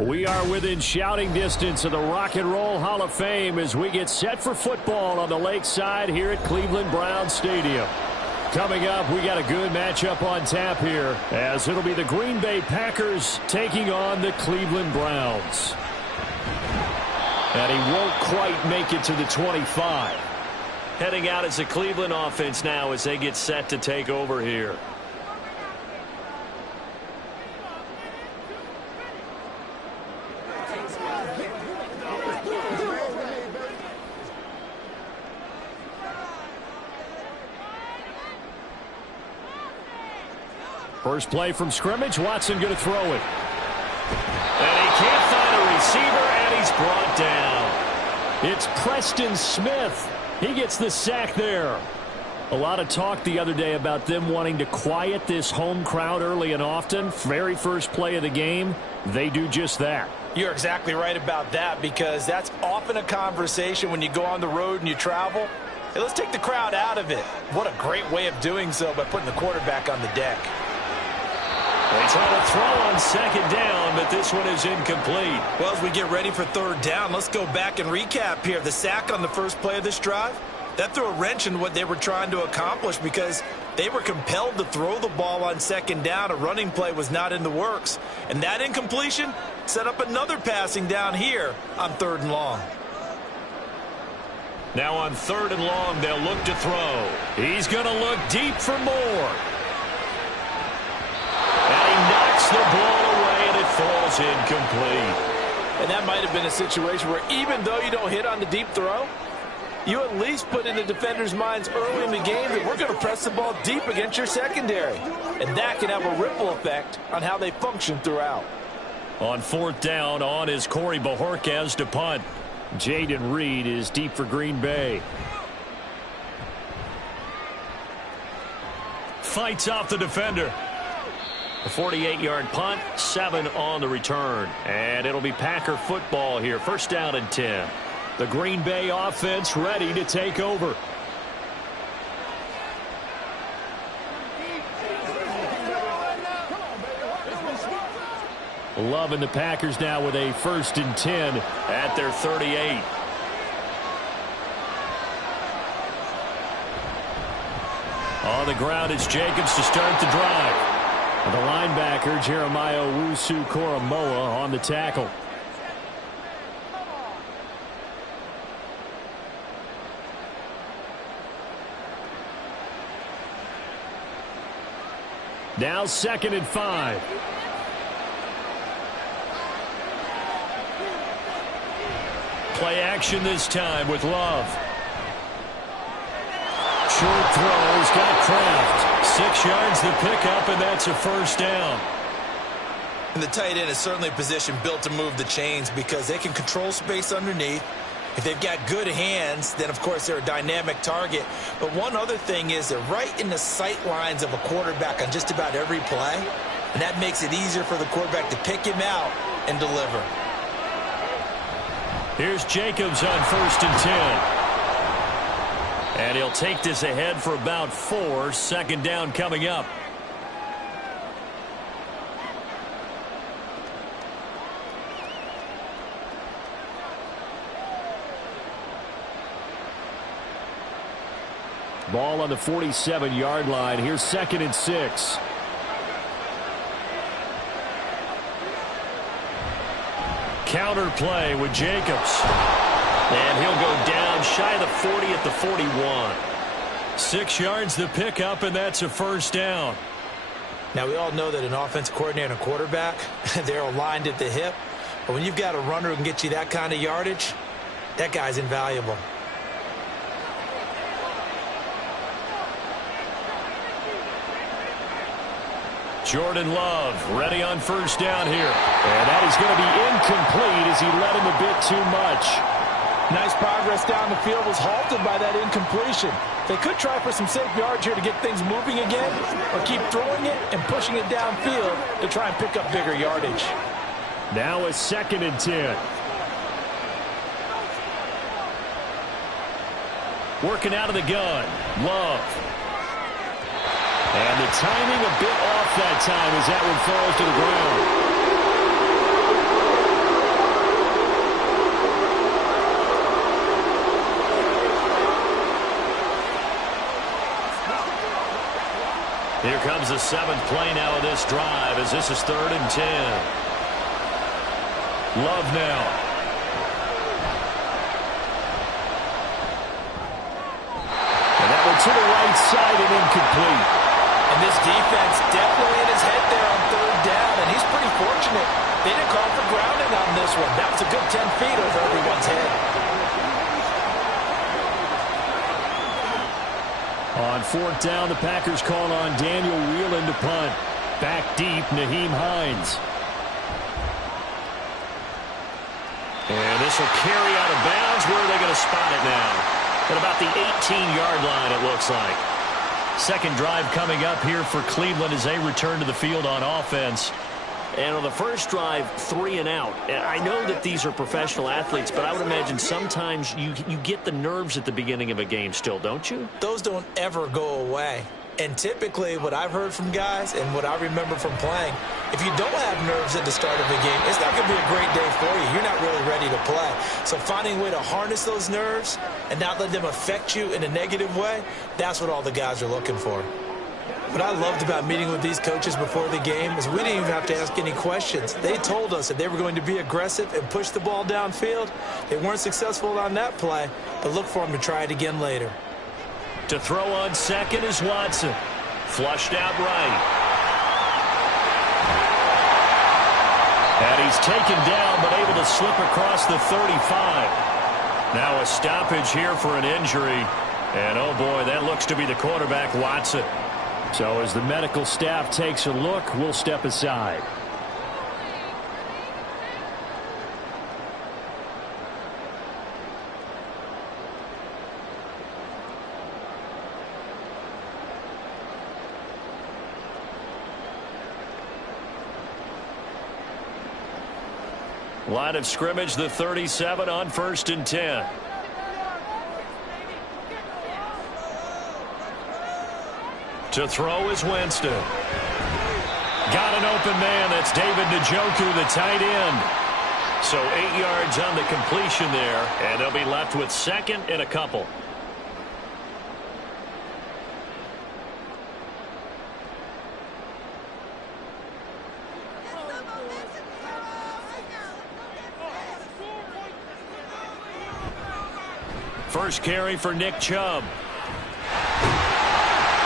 We are within shouting distance of the Rock and Roll Hall of Fame as we get set for football on the lakeside here at Cleveland Browns Stadium. Coming up, we got a good matchup on tap here as it'll be the Green Bay Packers taking on the Cleveland Browns. And he won't quite make it to the 25. Heading out as the Cleveland offense now as they get set to take over here. First play from scrimmage, Watson going to throw it. And he can't find a receiver, and he's brought down. It's Preston Smith. He gets the sack there. A lot of talk the other day about them wanting to quiet this home crowd early and often. Very first play of the game, they do just that. You're exactly right about that, because that's often a conversation when you go on the road and you travel. Hey, let's take the crowd out of it. What a great way of doing so by putting the quarterback on the deck. They try to throw on second down, but this one is incomplete. Well, as we get ready for third down, let's go back and recap here. The sack on the first play of this drive, that threw a wrench in what they were trying to accomplish because they were compelled to throw the ball on second down. A running play was not in the works. And that incompletion set up another passing down here on third and long. Now on third and long, they'll look to throw. He's going to look deep for more. And he knocks the ball away, and it falls incomplete. And that might have been a situation where even though you don't hit on the deep throw, you at least put in the defender's minds early in the game that we're going to press the ball deep against your secondary. And that can have a ripple effect on how they function throughout. On fourth down, on is Corey Bojorquez to punt. Jaden Reed is deep for Green Bay. Fights off the defender. A 48-yard punt, 7 on the return. And it'll be Packer football here. First down and 10. The Green Bay offense ready to take over. Loving the Packers now with a first and 10 at their 38. On the ground, it's Jacobs to start the drive. The linebacker, Jeremiah Owusu-Koramoah, on the tackle. Now second and 5. Play action this time with Love. Short throw, he's got Kraft. 6 yards the pickup, and that's a first down. And the tight end is certainly a position built to move the chains because they can control space underneath. If they've got good hands, then, of course, they're a dynamic target. But one other thing is they're right in the sight lines of a quarterback on just about every play, and that makes it easier for the quarterback to pick him out and deliver. Here's Jacobs on first and 10. And he'll take this ahead for about 4. Second down coming up. Ball on the 47-yard line. Here's second and 6. Counter play with Jacobs. And he'll go down shy of the 40 at the 41. 6 yards the pickup, and that's a first down. Now, we all know that an offensive coordinator and a quarterback, they're aligned at the hip. But when you've got a runner who can get you that kind of yardage, that guy's invaluable. Jordan Love ready on first down here. And that is going to be incomplete as he led him a bit too much. Nice progress down the field was halted by that incompletion. They could try for some safe yards here to get things moving again, or keep throwing it and pushing it downfield to try and pick up bigger yardage. Now a second and 10. Working out of the gun. Love. And the timing a bit off that time as that one falls to the ground. Here comes the 7th play now of this drive as this is 3rd and 10. Love now. And that one to the right side and incomplete. And this defense definitely in his head there on 3rd down, and he's pretty fortunate. They didn't call for grounding on this one. That was a good 10 feet over everyone's head. On 4th down, the Packers call on Daniel Whelan to punt. Back deep, Nyheim Hines. And this will carry out of bounds. Where are they going to spot it now? At about the 18-yard line, it looks like. Second drive coming up here for Cleveland as they return to the field on offense. And on the first drive, 3 and out. I know that these are professional athletes, but I would imagine sometimes you get the nerves at the beginning of a game still, don't you? Those don't ever go away. And typically what I've heard from guys and what I remember from playing, if you don't have nerves at the start of a game, it's not going to be a great day for you. You're not really ready to play. So finding a way to harness those nerves and not let them affect you in a negative way, that's what all the guys are looking for. What I loved about meeting with these coaches before the game is we didn't even have to ask any questions. They told us that they were going to be aggressive and push the ball downfield. They weren't successful on that play, but look for them to try it again later. To throw on second is Watson. Flushed out right. And he's taken down, but able to slip across the 35. Now a stoppage here for an injury. And, oh, boy, that looks to be the quarterback, Watson. So as the medical staff takes a look, we'll step aside. Line of scrimmage, the 37 on 1st and 10. To throw is Winston. Got an open man. That's David Njoku, the tight end. So 8 yards on the completion there, and they'll be left with 2nd and a couple. First carry for Nick Chubb.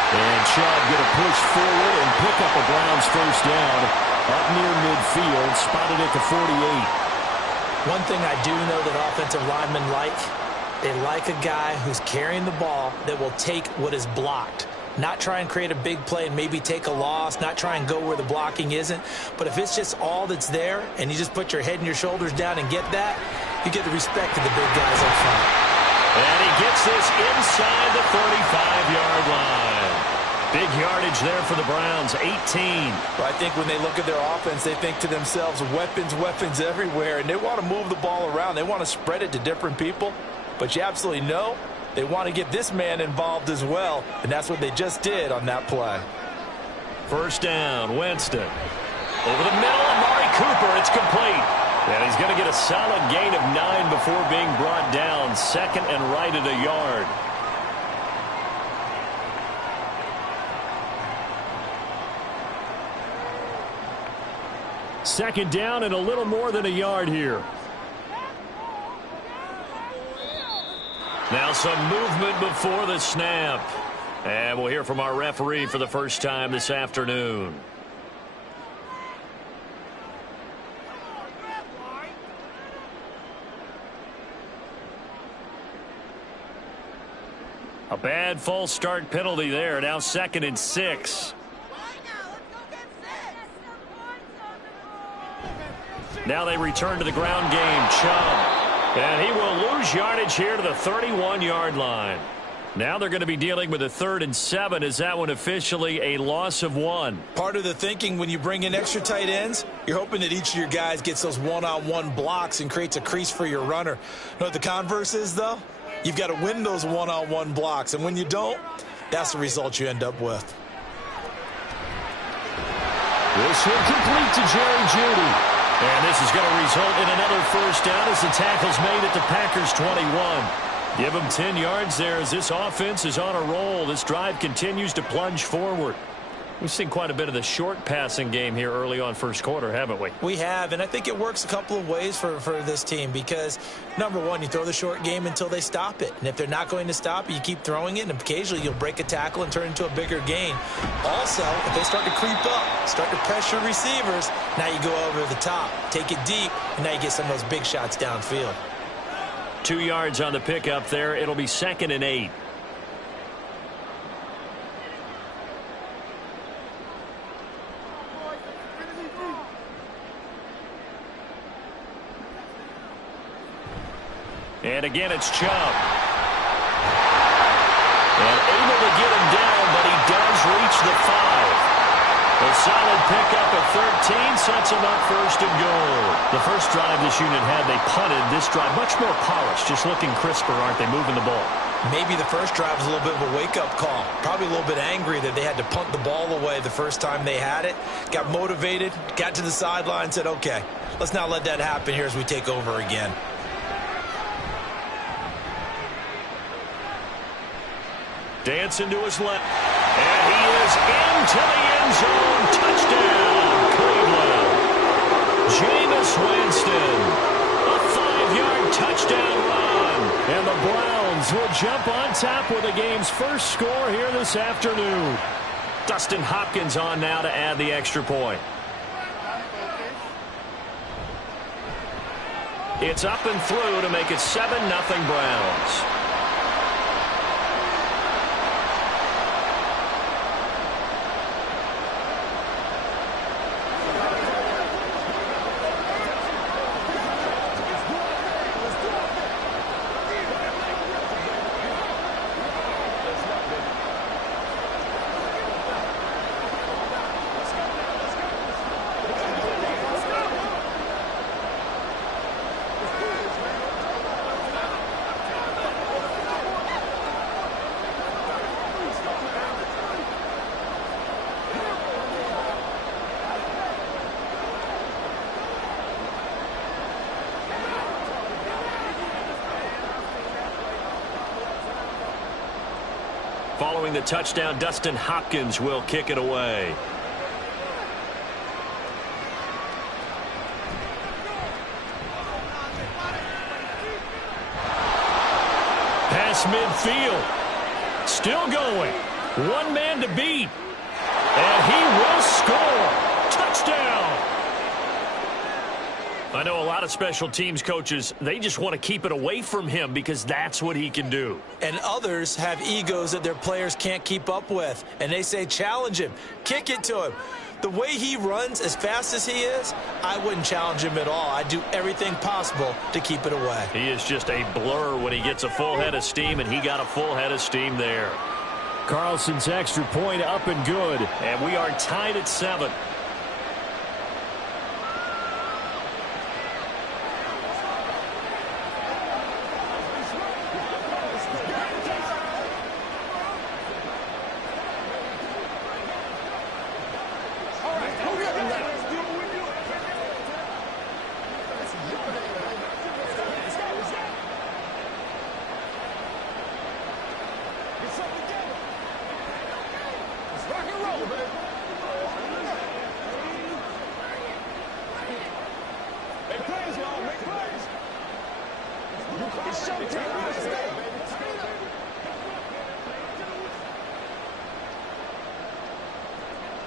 And Chubb going to push forward and pick up a Browns first down up near midfield, spotted at the 48. One thing I do know that offensive linemen like, they like a guy who's carrying the ball that will take what is blocked. Not try and create a big play and maybe take a loss, not try and go where the blocking isn't. But if it's just all that's there and you just put your head and your shoulders down and get that, you get the respect of the big guys up front. And he gets this inside the 35-yard line. Big yardage there for the Browns, 18. But I think when they look at their offense, they think to themselves, weapons, weapons everywhere, and they want to move the ball around. They want to spread it to different people. But you absolutely know they want to get this man involved as well, and that's what they just did on that play. First down, Winston. Over the middle, Amari Cooper, it's complete. And he's going to get a solid gain of 9 before being brought down. 2nd and right at a yard. Second down and a little more than a yard here. Now some movement before the snap. And we'll hear from our referee for the first time this afternoon. A bad false start penalty there. Now 2nd and 6. Now they return to the ground game. Chubb. And he will lose yardage here to the 31-yard line. Now they're going to be dealing with a 3rd and 7. Is that one officially a loss of 1? Part of the thinking when you bring in extra tight ends, you're hoping that each of your guys gets those one-on-one blocks and creates a crease for your runner. You know what the converse is, though? You've got to win those one-on-one blocks. And when you don't, that's the result you end up with. This will complete to Jerry Jeudy. And this is going to result in another first down as the tackle's made at the Packers 21. Give them 10 yards there as this offense is on a roll. This drive continues to plunge forward. We've seen quite a bit of the short passing game here early on first quarter, haven't we? We have, and I think it works a couple of ways for this team because, number one, you throw the short game until they stop it. And if they're not going to stop it, you keep throwing it, and occasionally you'll break a tackle and turn it into a bigger gain. Also, if they start to creep up, start to pressure receivers, now you go over the top, take it deep, and now you get some of those big shots downfield. 2 yards on the pickup there. It'll be 2nd and 8. And again, it's Chubb. And able to get him down, but he does reach the 5. A solid pickup at 13 sets him up 1st and goal. The first drive this unit had, they punted. This drive, much more polished, just looking crisper, aren't they, moving the ball? Maybe the first drive was a little bit of a wake-up call. Probably a little bit angry that they had to punt the ball away the first time they had it. Got motivated, got to the sideline, said, okay, let's not let that happen here as we take over again. Dancing to his left. And he is into the end zone. Touchdown, Cleveland. Jameis Winston. A 5-yard touchdown run. And the Browns will jump on top with the game's first score here this afternoon. Dustin Hopkins on now to add the extra point. It's up and through to make it 7-0 Browns. Following the touchdown, Dustin Hopkins will kick it away. Pass midfield. Still going. One man to beat. And he will score. Touchdown. I know a lot of special teams coaches, they just want to keep it away from him because that's what he can do. And others have egos that their players can't keep up with. And they say, challenge him, kick it to him. The way he runs as fast as he is, I wouldn't challenge him at all. I'd do everything possible to keep it away. He is just a blur when he gets a full head of steam, and he got a full head of steam there. Carlson's extra point up and good, and we are tied at 7.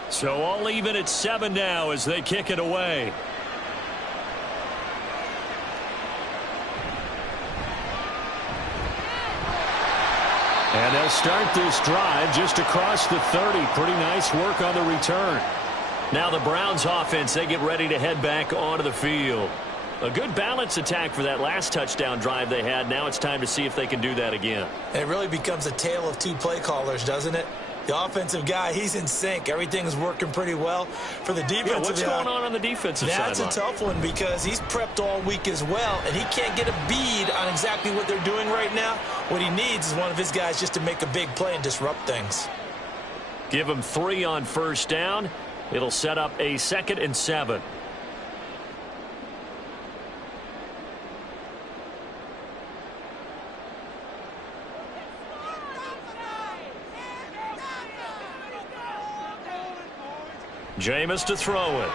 So all even at 7 now as they kick it away. And they'll start this drive just across the 30. Pretty nice work on the return. Now the Browns offense, they get ready to head back onto the field. A good balance attack for that last touchdown drive they had. Now it's time to see if they can do that again. It really becomes a tale of two play callers, doesn't it? The offensive guy, he's in sync. Everything's working pretty well. For the defensive guy, what's going on the defensive side? That's a tough one because he's prepped all week as well, and he can't get a bead on exactly what they're doing right now. What he needs is one of his guys just to make a big play and disrupt things. Give him 3 on first down. It'll set up a 2nd and 7. Jameis to throw it.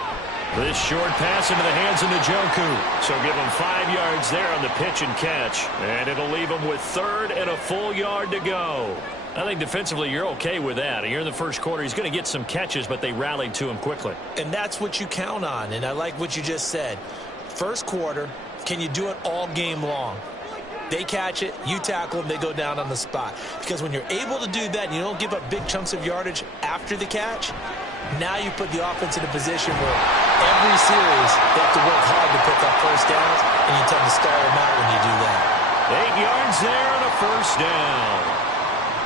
This short pass into the hands of Njoku. So give him 5 yards there on the pitch and catch. And it'll leave him with 3rd and a full yard to go. I think defensively you're okay with that. Here in the first quarter, he's going to get some catches, but they rallied to him quickly. And that's what you count on, and I like what you just said. First quarter, can you do it all game long? They catch it, you tackle them, they go down on the spot. Because when you're able to do that and you don't give up big chunks of yardage after the catch, now you put the offense in a position where every series they have to work hard to pick up first downs, and you tend to stall them out when you do that. 8 yards there and a first down.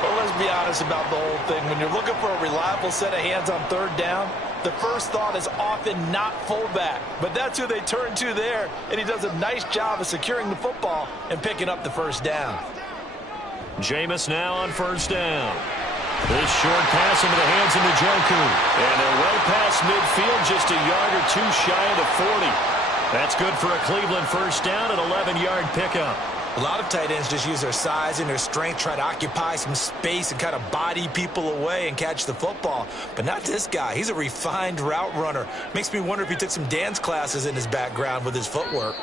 Well, let's be honest about the whole thing. When you're looking for a reliable set of hands on 3rd down, the first thought is often not fullback. But that's who they turn to there, and he does a nice job of securing the football and picking up the first down. Jameis now on first down. This short pass into the hands of Njoku. And they're well past midfield, just a yard or two shy of the 40. That's good for a Cleveland first down, an 11-yard pickup. A lot of tight ends just use their size and their strength, try to occupy some space and kind of body people away and catch the football. But not this guy. He's a refined route runner. Makes me wonder if he took some dance classes in his background with his footwork.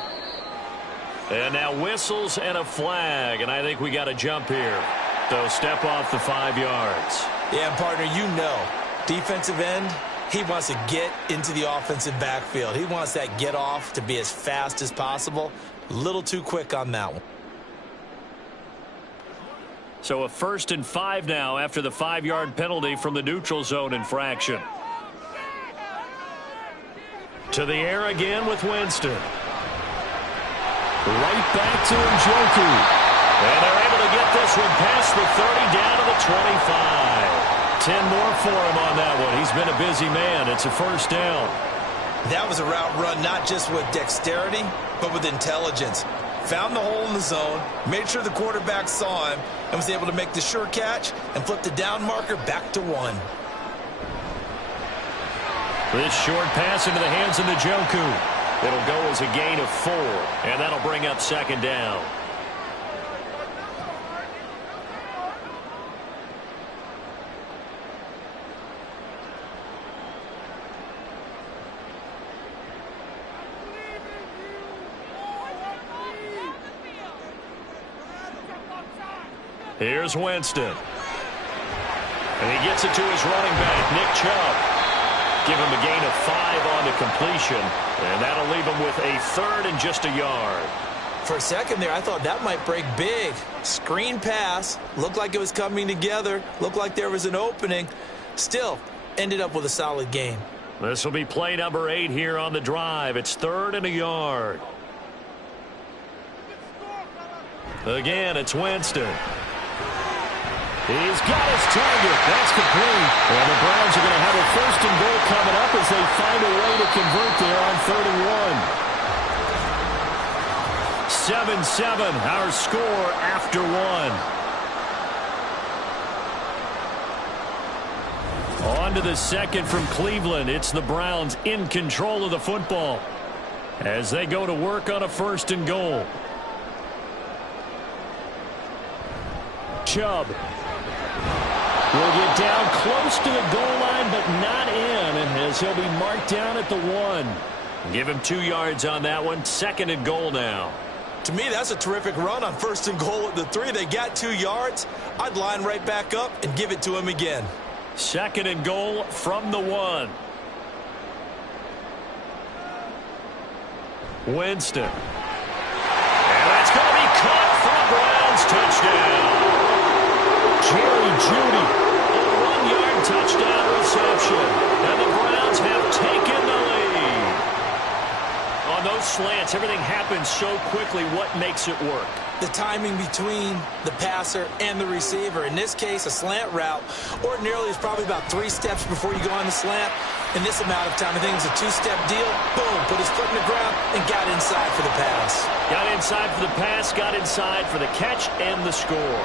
And now whistles and a flag, and I think we got a jump here. So step off the 5 yards. Yeah, and partner, you know, defensive end, he wants to get into the offensive backfield. He wants that get off to be as fast as possible. A little too quick on that one. So a 1st and 5 now after the 5-yard penalty from the neutral zone infraction. To the air again with Winston. Right back to Njoku. And they're able to get this one past the 30 down to the 25. 10 more for him on that one. He's been a busy man. It's a first down. That was a route run not just with dexterity, but with intelligence. Found the hole in the zone, made sure the quarterback saw him, and was able to make the sure catch and flip the down marker back to 1. This short pass into the hands of Njoku. It'll go as a gain of 4, and that'll bring up 2nd down. Here's Winston. And he gets it to his running back, Nick Chubb. Give him a gain of 5 on the completion. And that'll leave him with a 3rd and just a yard. For a second there, I thought that might break big. Screen pass. Looked like it was coming together. Looked like there was an opening. Still, ended up with a solid game. This will be play number 8 here on the drive. It's 3rd and a yard. Again, it's Winston. He's got his target. That's complete. And the Browns are going to have a 1st and goal coming up as they find a way to convert there on 3rd and 1. 7-7, our score after 1. On to the 2nd from Cleveland. It's the Browns in control of the football as they go to work on a 1st and goal. Chubb will get down close to the goal line, but not in, as he'll be marked down at the 1. Give him 2 yards on that one. 2nd and goal now. To me, that's a terrific run on 1st and goal at the 3. They got 2 yards. I'd line right back up and give it to him again. 2nd and goal from the 1. Winston. And that's going to be caught for a Browns touchdown. Jerry Jeudy, a 1-yard touchdown reception. And the Browns have taken the lead. On those slants, everything happens so quickly. What makes it work? The timing between the passer and the receiver. In this case, a slant route ordinarily is probably about 3 steps before you go on the slant. In this amount of time, I think it's a 2-step deal. Boom, put his foot in the ground and got inside for the pass. Got inside for the pass, got inside for the catch and the score.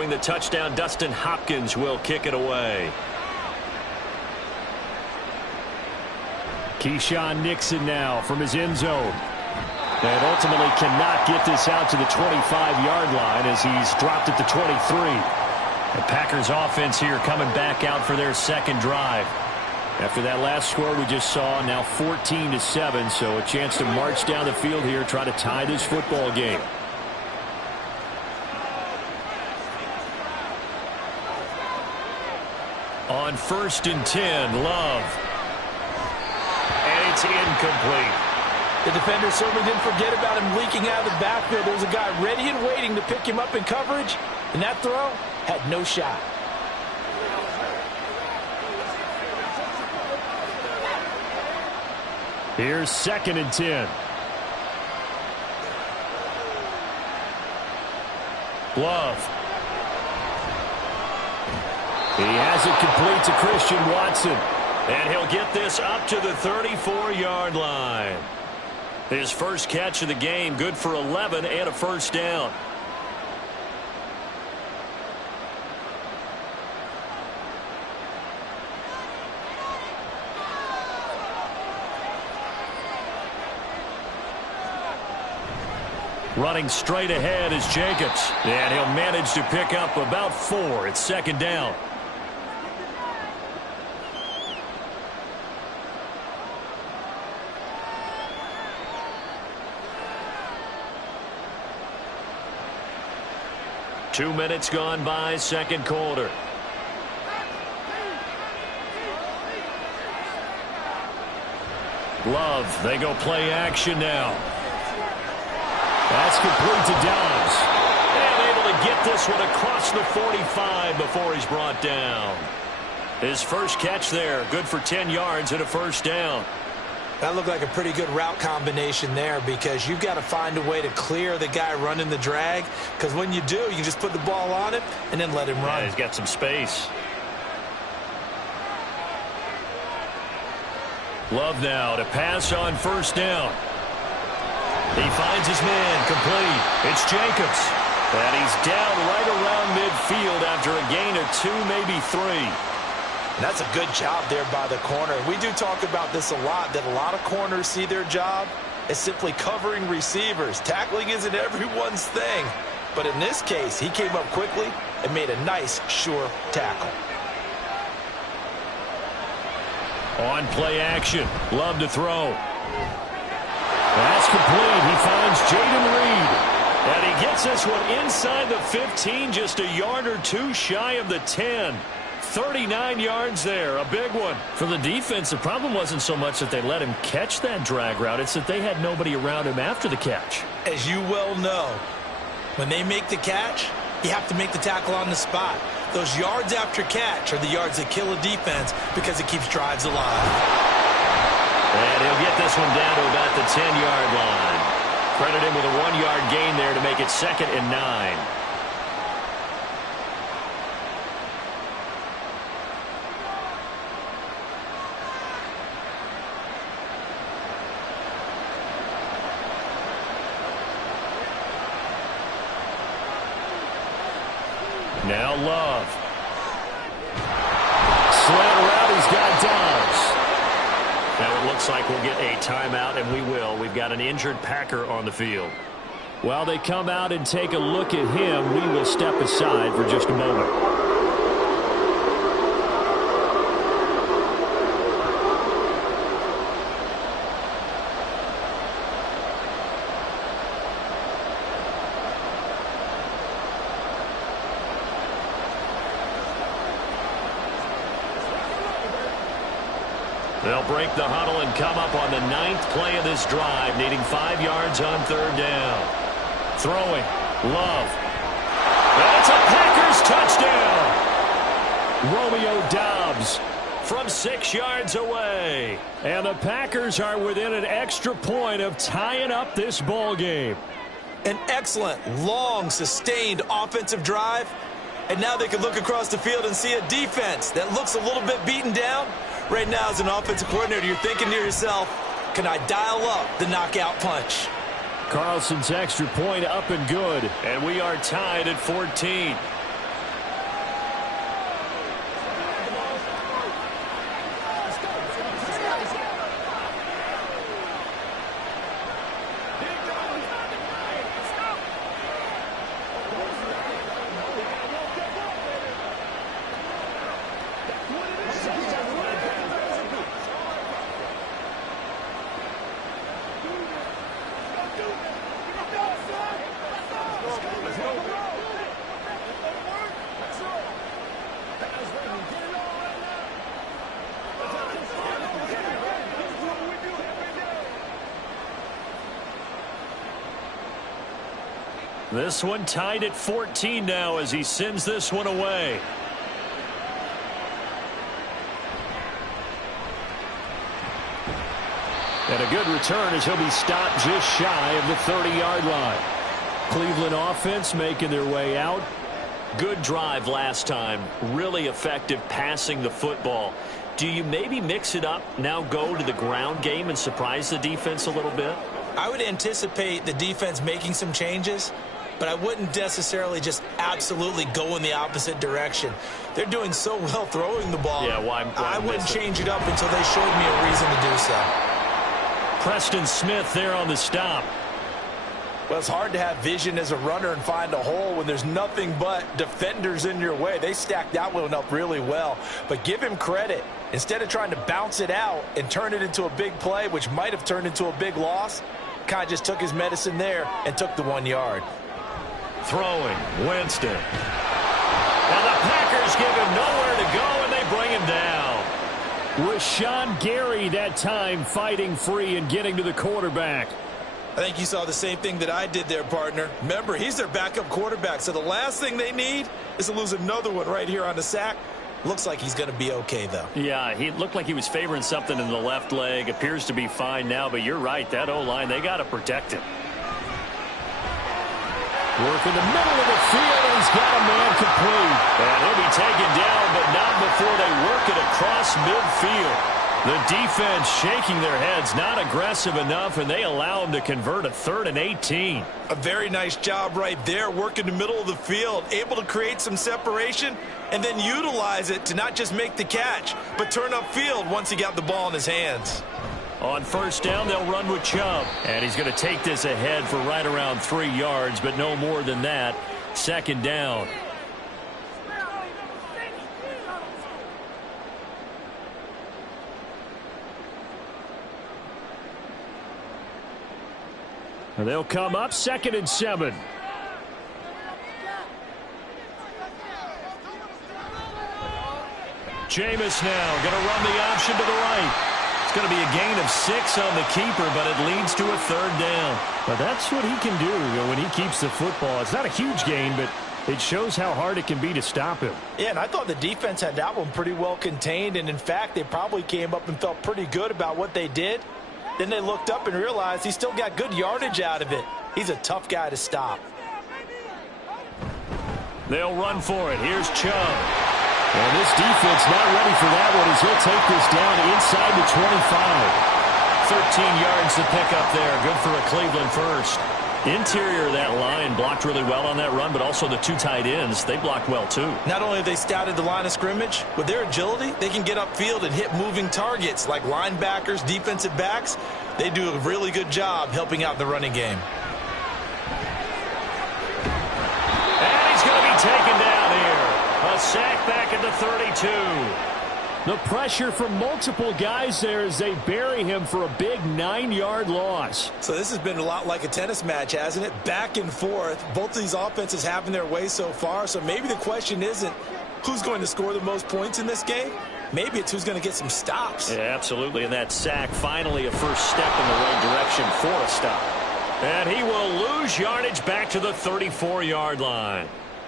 throwing the touchdown. Dustin Hopkins will kick it away. Keyshawn Nixon now from his end zone. And ultimately cannot get this out to the 25-yard line as he's dropped at the 23. The Packers offense here coming back out for their second drive. After that last score we just saw, now 14-7, so a chance to march down the field here, try to tie this football game. On 1st and 10, Love. And it's incomplete. The defender certainly didn't forget about him leaking out of the backfield. There was a guy ready and waiting to pick him up in coverage, and that throw had no shot. Here's 2nd and 10. Love. He has it complete to Christian Watson. And he'll get this up to the 34-yard line. His first catch of the game, good for 11 and a first down. Running straight ahead is Jacobs. And he'll manage to pick up about 4. It's 2nd down. Two minutes gone by, second quarter. Love, they go play action now. That's complete to Dobbs. And able to get this one across the 45 before he's brought down. His first catch there, good for 10 yards and a first down. That looked like a pretty good route combination there because you've got to find a way to clear the guy running the drag, because when you do, you can just put the ball on him and then let him run. Yeah, he's got some space. Love now to pass on first down. He finds his man complete. It's Jacobs. And he's down right around midfield after a gain of 2, maybe 3. And that's a good job there by the corner. We do talk about this a lot, that a lot of corners see their job as simply covering receivers. Tackling isn't everyone's thing. But in this case, he came up quickly and made a nice, sure tackle. On play action. Love to throw. That's complete. He finds Jaden Reed. And he gets this one inside the 15, just a yard or 2 shy of the 10. 39 yards there, a big one. For the defense, the problem wasn't so much that they let him catch that drag route. It's that they had nobody around him after the catch. As you well know, when they make the catch, you have to make the tackle on the spot. Those yards after catch are the yards that kill a defense because it keeps drives alive. And he'll get this one down to about the 10-yard line. Credit him with a 1-yard gain there to make it 2nd and 9. Now Love. Slant route, he's got Dobbs. Now it looks like we'll get a timeout, and we will. We've got an injured Packer on the field. While they come out and take a look at him, we will step aside for just a moment. They'll break the huddle and come up on the 9th play of this drive, needing 5 yards on 3rd down. Throwing. Love. That's a Packers touchdown. Romeo Dobbs from 6 yards away. And the Packers are within an extra point of tying up this ball game. An excellent, long, sustained offensive drive. And now they can look across the field and see a defense that looks a little bit beaten down. Right now, as an offensive coordinator, you're thinking to yourself, can I dial up the knockout punch? Carlson's extra point up and good, and we are tied at 14. This one tied at 14 now as he sends this one away. And a good return as he'll be stopped just shy of the 30-yard line. Cleveland offense making their way out. Good drive last time. Really effective passing the football. Do you maybe mix it up, now go to the ground game and surprise the defense a little bit? I would anticipate the defense making some changes, but I wouldn't necessarily just absolutely go in the opposite direction. They're doing so well throwing the ball. Yeah, I wouldn't change it up until they showed me a reason to do so. Preston Smith there on the stop. Well, it's hard to have vision as a runner and find a hole when there's nothing but defenders in your way. They stacked that one up really well. But give him credit. Instead of trying to bounce it out and turn it into a big play, which might have turned into a big loss, kind of just took his medicine there and took the 1 yard. Throwing, Winston. And the Packers give him nowhere to go, and they bring him down. Rashawn Gary that time fighting free and getting to the quarterback. I think you saw the same thing that I did there, partner. Remember, he's their backup quarterback, so the last thing they need is to lose another one right here on the sack. Looks like he's going to be okay, though. Yeah, he looked like he was favoring something in the left leg. Appears to be fine now, but you're right. That O-line, they got to protect him. Work in the middle of the field, and he's got a man complete. And he'll be taken down, but not before they work it across midfield. The defense shaking their heads, not aggressive enough, and they allow him to convert a 3rd and 18. A very nice job right there, working the middle of the field, able to create some separation, and then utilize it to not just make the catch, but turn upfield once he got the ball in his hands. On first down, they'll run with Chubb. And he's going to take this ahead for right around 3 yards, but no more than that. 2nd down. And they'll come up 2nd and 7. Jameis now going to run the option to the right. It's going to be a gain of 6 on the keeper, but it leads to a 3rd down. But that's what he can do when he keeps the football. It's not a huge gain, but it shows how hard it can be to stop him. Yeah, and I thought the defense had that one pretty well contained, and in fact, they probably came up and felt pretty good about what they did. Then they looked up and realized he still got good yardage out of it. He's a tough guy to stop. They'll run for it. Here's Chubb. And this defense not ready for that one as he'll take this down inside the 25. 13 yards to pick up there. Good for a Cleveland first. Interior of that line blocked really well on that run, but also the 2 tight ends, they blocked well too. Not only have they scouted the line of scrimmage, with their agility, they can get upfield and hit moving targets like linebackers, defensive backs. They do a really good job helping out the running game. And he's going to be taken down here. A sack back at the 32. The pressure from multiple guys there as they bury him for a big 9-yard loss. So this has been a lot like a tennis match, hasn't it? Back and forth. Both of these offenses having their way so far. So maybe the question isn't who's going to score the most points in this game. Maybe it's who's going to get some stops. Yeah, absolutely. And that sack, finally a first step in the right direction for a stop. And he will lose yardage back to the 34-yard line.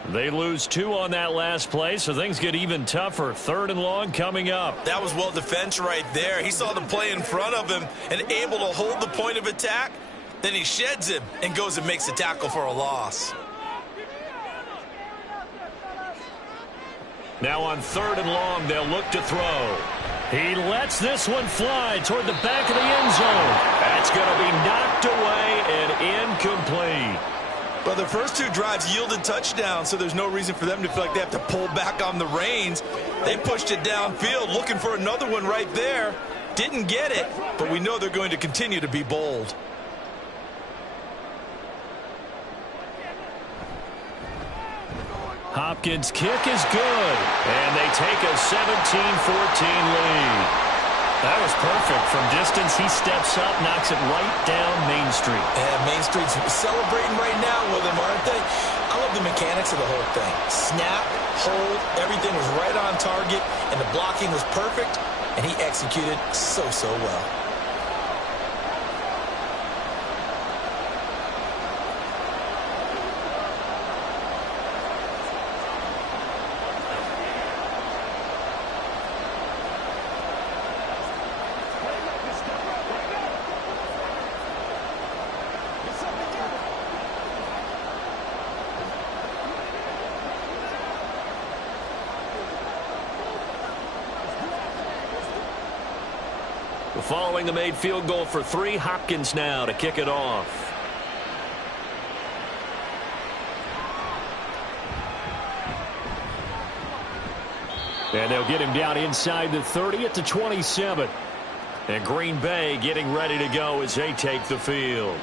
They lose 2 on that last play, so things get even tougher. 3rd and long coming up. That was well defense right there. He saw the play in front of him and able to hold the point of attack. Then he sheds him and goes and makes a tackle for a loss. Now on 3rd and long, they'll look to throw. He lets this one fly toward the back of the end zone. That's going to be knocked away and incomplete. But the first 2 drives yielded touchdowns, so there's no reason for them to feel like they have to pull back on the reins. They pushed it downfield, looking for another one right there. Didn't get it, but we know they're going to continue to be bold. Hopkins' kick is good, and they take a 17-14 lead. That was perfect. From distance, he steps up, knocks it right down Main Street. And Main Street's celebrating right now with him, aren't they? I'm a mechanics of the whole thing. Snap, hold, everything was right on target, and the blocking was perfect, and he executed so well. Following the made field goal for 3, Hopkins now to kick it off. And they'll get him down inside the 30 at the 27. And Green Bay getting ready to go as they take the field.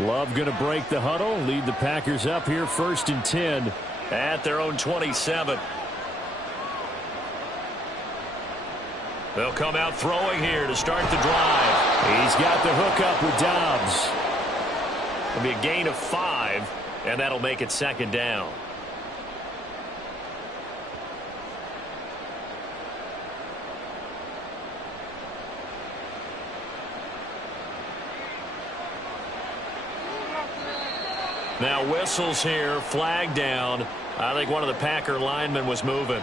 Love going to break the huddle, lead the Packers up here 1st and 10 at their own 27. They'll come out throwing here to start the drive. He's got the hook up with Dobbs. It'll be a gain of 5, and that'll make it 2nd down. Now whistles here, flag down. I think one of the Packer linemen was moving.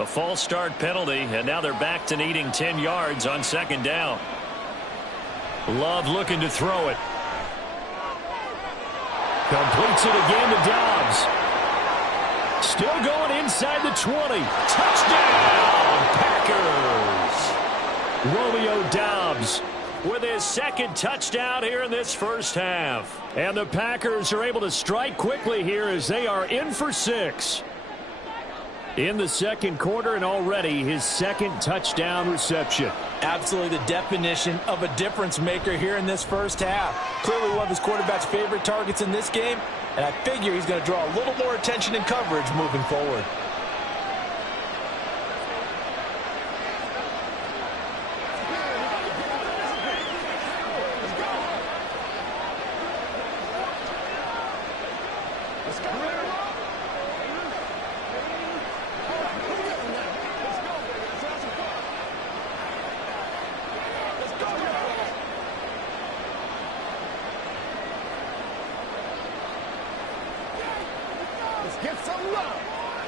A false start penalty, and now they're back to needing 10 yards on 2nd down. Love looking to throw it. Completes it again to Dobbs. Still going inside the 20. Touchdown, Packers. Romeo Dobbs with his 2nd touchdown here in this first half. And the Packers are able to strike quickly here as they are in for 6. In the 2nd quarter, and already his 2nd touchdown reception. Absolutely the definition of a difference maker here in this first half. Clearly one of his quarterback's favorite targets in this game, and I figure he's going to draw a little more attention and coverage moving forward. Get some love.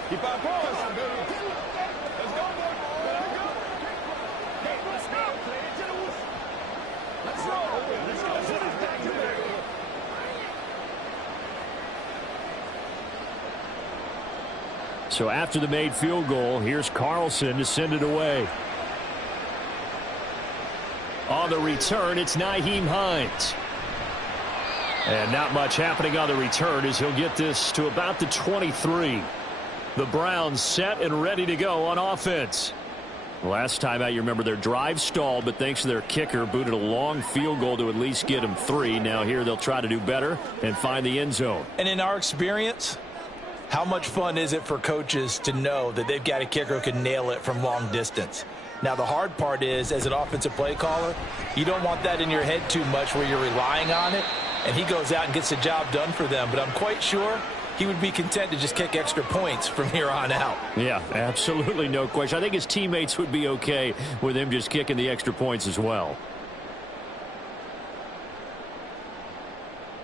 Keep our boys. Let's go, boy. Let's go. Let's roll. Let's go. So after the made field goal, here's Carlson to send it away. On the return, it's Nyheim Hines. And not much happening on the return as he'll get this to about the 23. The Browns set and ready to go on offense. Last time out, you remember their drive stalled, but thanks to their kicker, booted a long field goal to at least get them 3. Now here they'll try to do better and find the end zone. And in our experience, how much fun is it for coaches to know that they've got a kicker who can nail it from long distance? Now, the hard part is, as an offensive play caller, you don't want that in your head too much where you're relying on it. And he goes out and gets the job done for them. But I'm quite sure he would be content to just kick extra points from here on out. Yeah, absolutely no question. I think his teammates would be okay with him just kicking the extra points as well.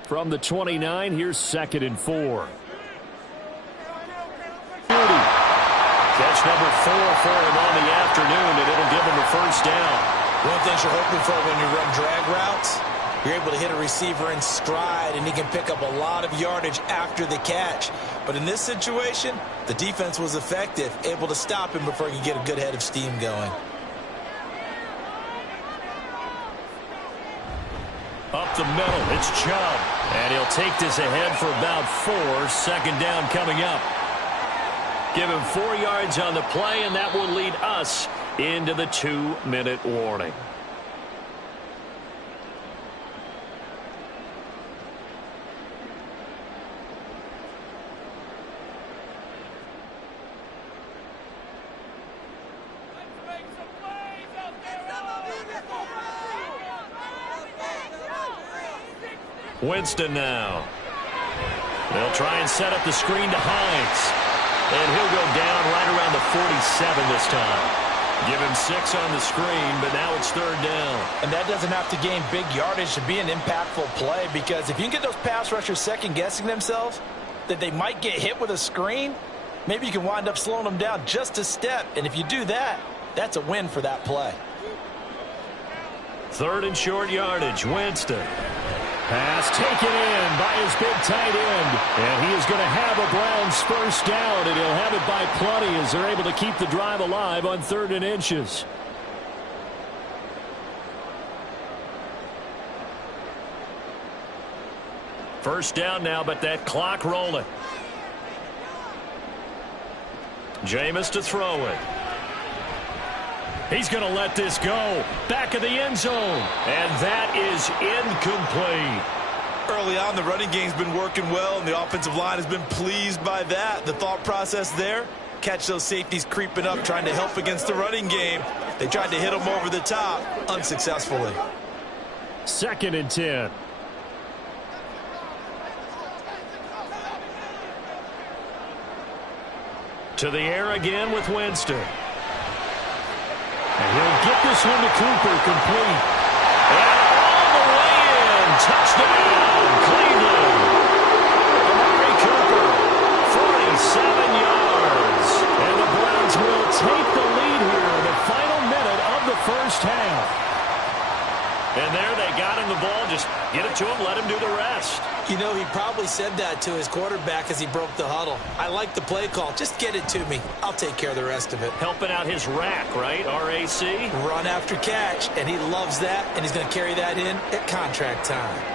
From the 29, here's 2nd and 4. Catch number 4 for him on the afternoon, and it'll give him a first down. One of the things you're hoping for when you run drag routes, you're able to hit a receiver in stride, and he can pick up a lot of yardage after the catch. But in this situation, the defense was effective, able to stop him before he could get a good head of steam going. Up the middle, it's Chubb. And he'll take this ahead for about 4. 2nd down coming up. Give him 4 yards on the play, and that will lead us into the 2-minute warning. Winston now. They'll try and set up the screen to Hines. And he'll go down right around the 47 this time. Give him 6 on the screen, but now it's 3rd down. And that doesn't have to gain big yardage to be an impactful play, because if you can get those pass rushers second-guessing themselves that they might get hit with a screen, maybe you can wind up slowing them down just a step. And if you do that, that's a win for that play. 3rd and short yardage. Winston. Pass taken in by his big tight end. And he is going to have a Browns first down, and he'll have it by plenty as they're able to keep the drive alive on 3rd and inches. First down now, but that clock rolling. Jameis to throw it. He's going to let this go. Back of the end zone. And that is incomplete. Early on, the running game's been working well, and the offensive line has been pleased by that. The thought process there, catch those safeties creeping up, trying to help against the running game. They tried to hit them over the top, unsuccessfully. 2nd and 10. To the air again with Winston. And he'll get this one to Cooper, complete. And all the way in. Touchdown, Cleveland. Amari Cooper, 47 yards. And the Browns will take the lead here in the final minute of the first half. And there they got him the ball. Just get it to him, let him do the rest. You know, he probably said that to his quarterback as he broke the huddle. I like the play call. Just get it to me. I'll take care of the rest of it. Helping out his rack, right? RAC. Run after catch, and he loves that, and he's going to carry that in at contract time.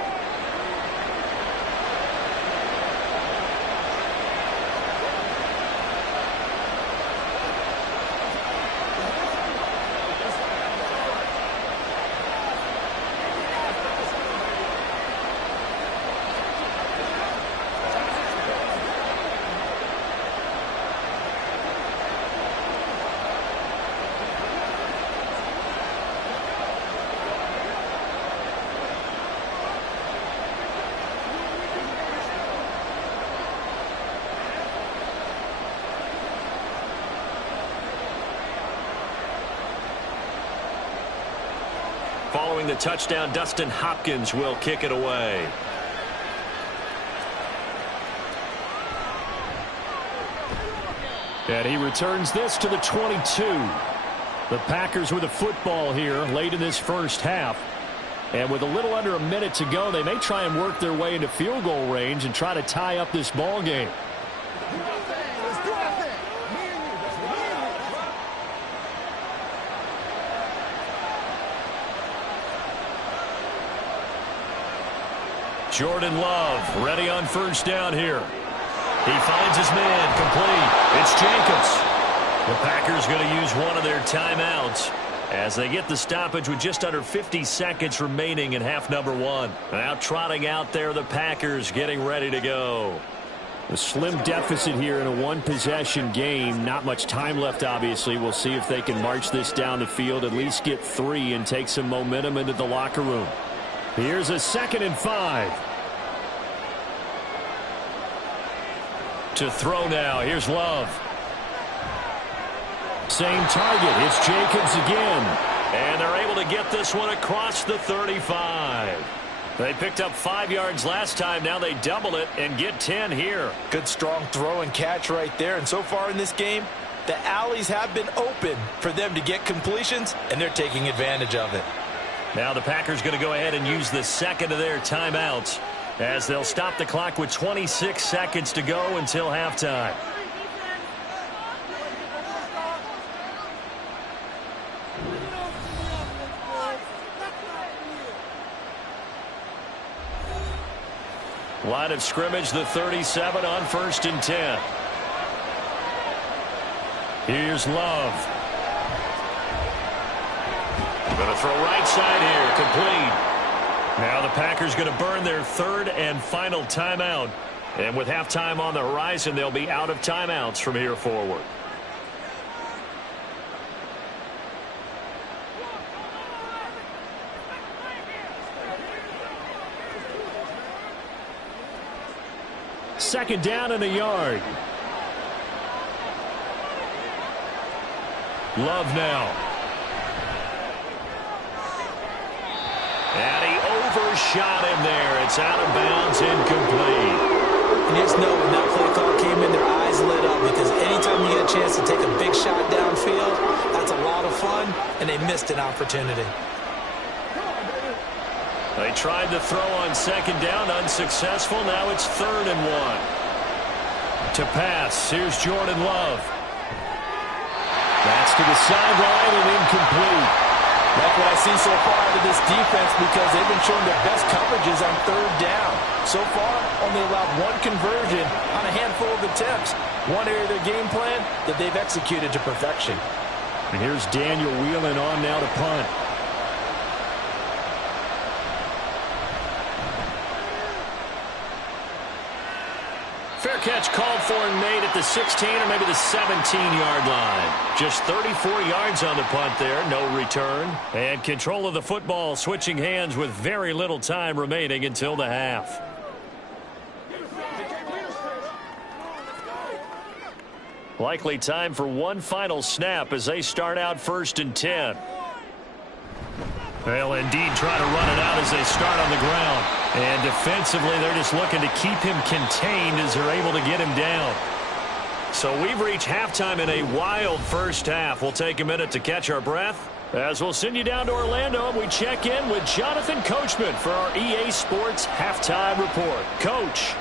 Following the touchdown, Dustin Hopkins will kick it away. And he returns this to the 22. The Packers with a football here late in this first half. And with a little under a minute to go, they may try and work their way into field goal range and try to tie up this ball game. Jordan Love ready on first down here. He finds his man, complete. It's Jacobs. The Packers going to use one of their timeouts as they get the stoppage with just under 50 seconds remaining in half number 1. Now trotting out there, the Packers getting ready to go. A slim deficit here in a one-possession game. Not much time left, obviously. We'll see if they can march this down the field, at least get 3 and take some momentum into the locker room. Here's a 2nd and 5. To throw now. Here's Love. Same target. It's Jacobs again. And they're able to get this one across the 35. They picked up 5 yards last time. Now they double it and get 10 here. Good strong throw and catch right there. And so far in this game, the alleys have been open for them to get completions, and they're taking advantage of it. Now the Packers going to go ahead and use the second of their timeouts as they'll stop the clock with 26 seconds to go until halftime. Line of scrimmage, the 37 on 1st and 10. Here's Love. Going to throw right side here, complete. Now the Packers going to burn their 3rd and final timeout. And with halftime on the horizon, they'll be out of timeouts from here forward. Second down and a yard. Love now. And he overshot him there. It's out of bounds, incomplete. And you just know when that play call came in, their eyes lit up, because anytime you get a chance to take a big shot downfield, that's a lot of fun, and they missed an opportunity. They tried to throw on second down, unsuccessful. Now it's 3rd and 1. To pass, here's Jordan Love. That's to the sideline and incomplete. Like what I see so far out of this defense, because they've been showing their best coverages on 3rd down. So far, only allowed 1 conversion on a handful of attempts. One area of their game plan that they've executed to perfection. And here's Daniel Whelan on now to punt. Fair catch called for and made at the 16 or maybe the 17-yard line. Just 34 yards on the punt there, no return. And control of the football switching hands with very little time remaining until the half. Likely time for one final snap as they start out 1st and 10. They'll indeed try to run it out as they start on the ground. And defensively, they're just looking to keep him contained as they're able to get him down. So we've reached halftime in a wild first half. We'll take a minute to catch our breath as we'll send you down to Orlando and we check in with Jonathan Coachman for our EA Sports Halftime Report. Coach.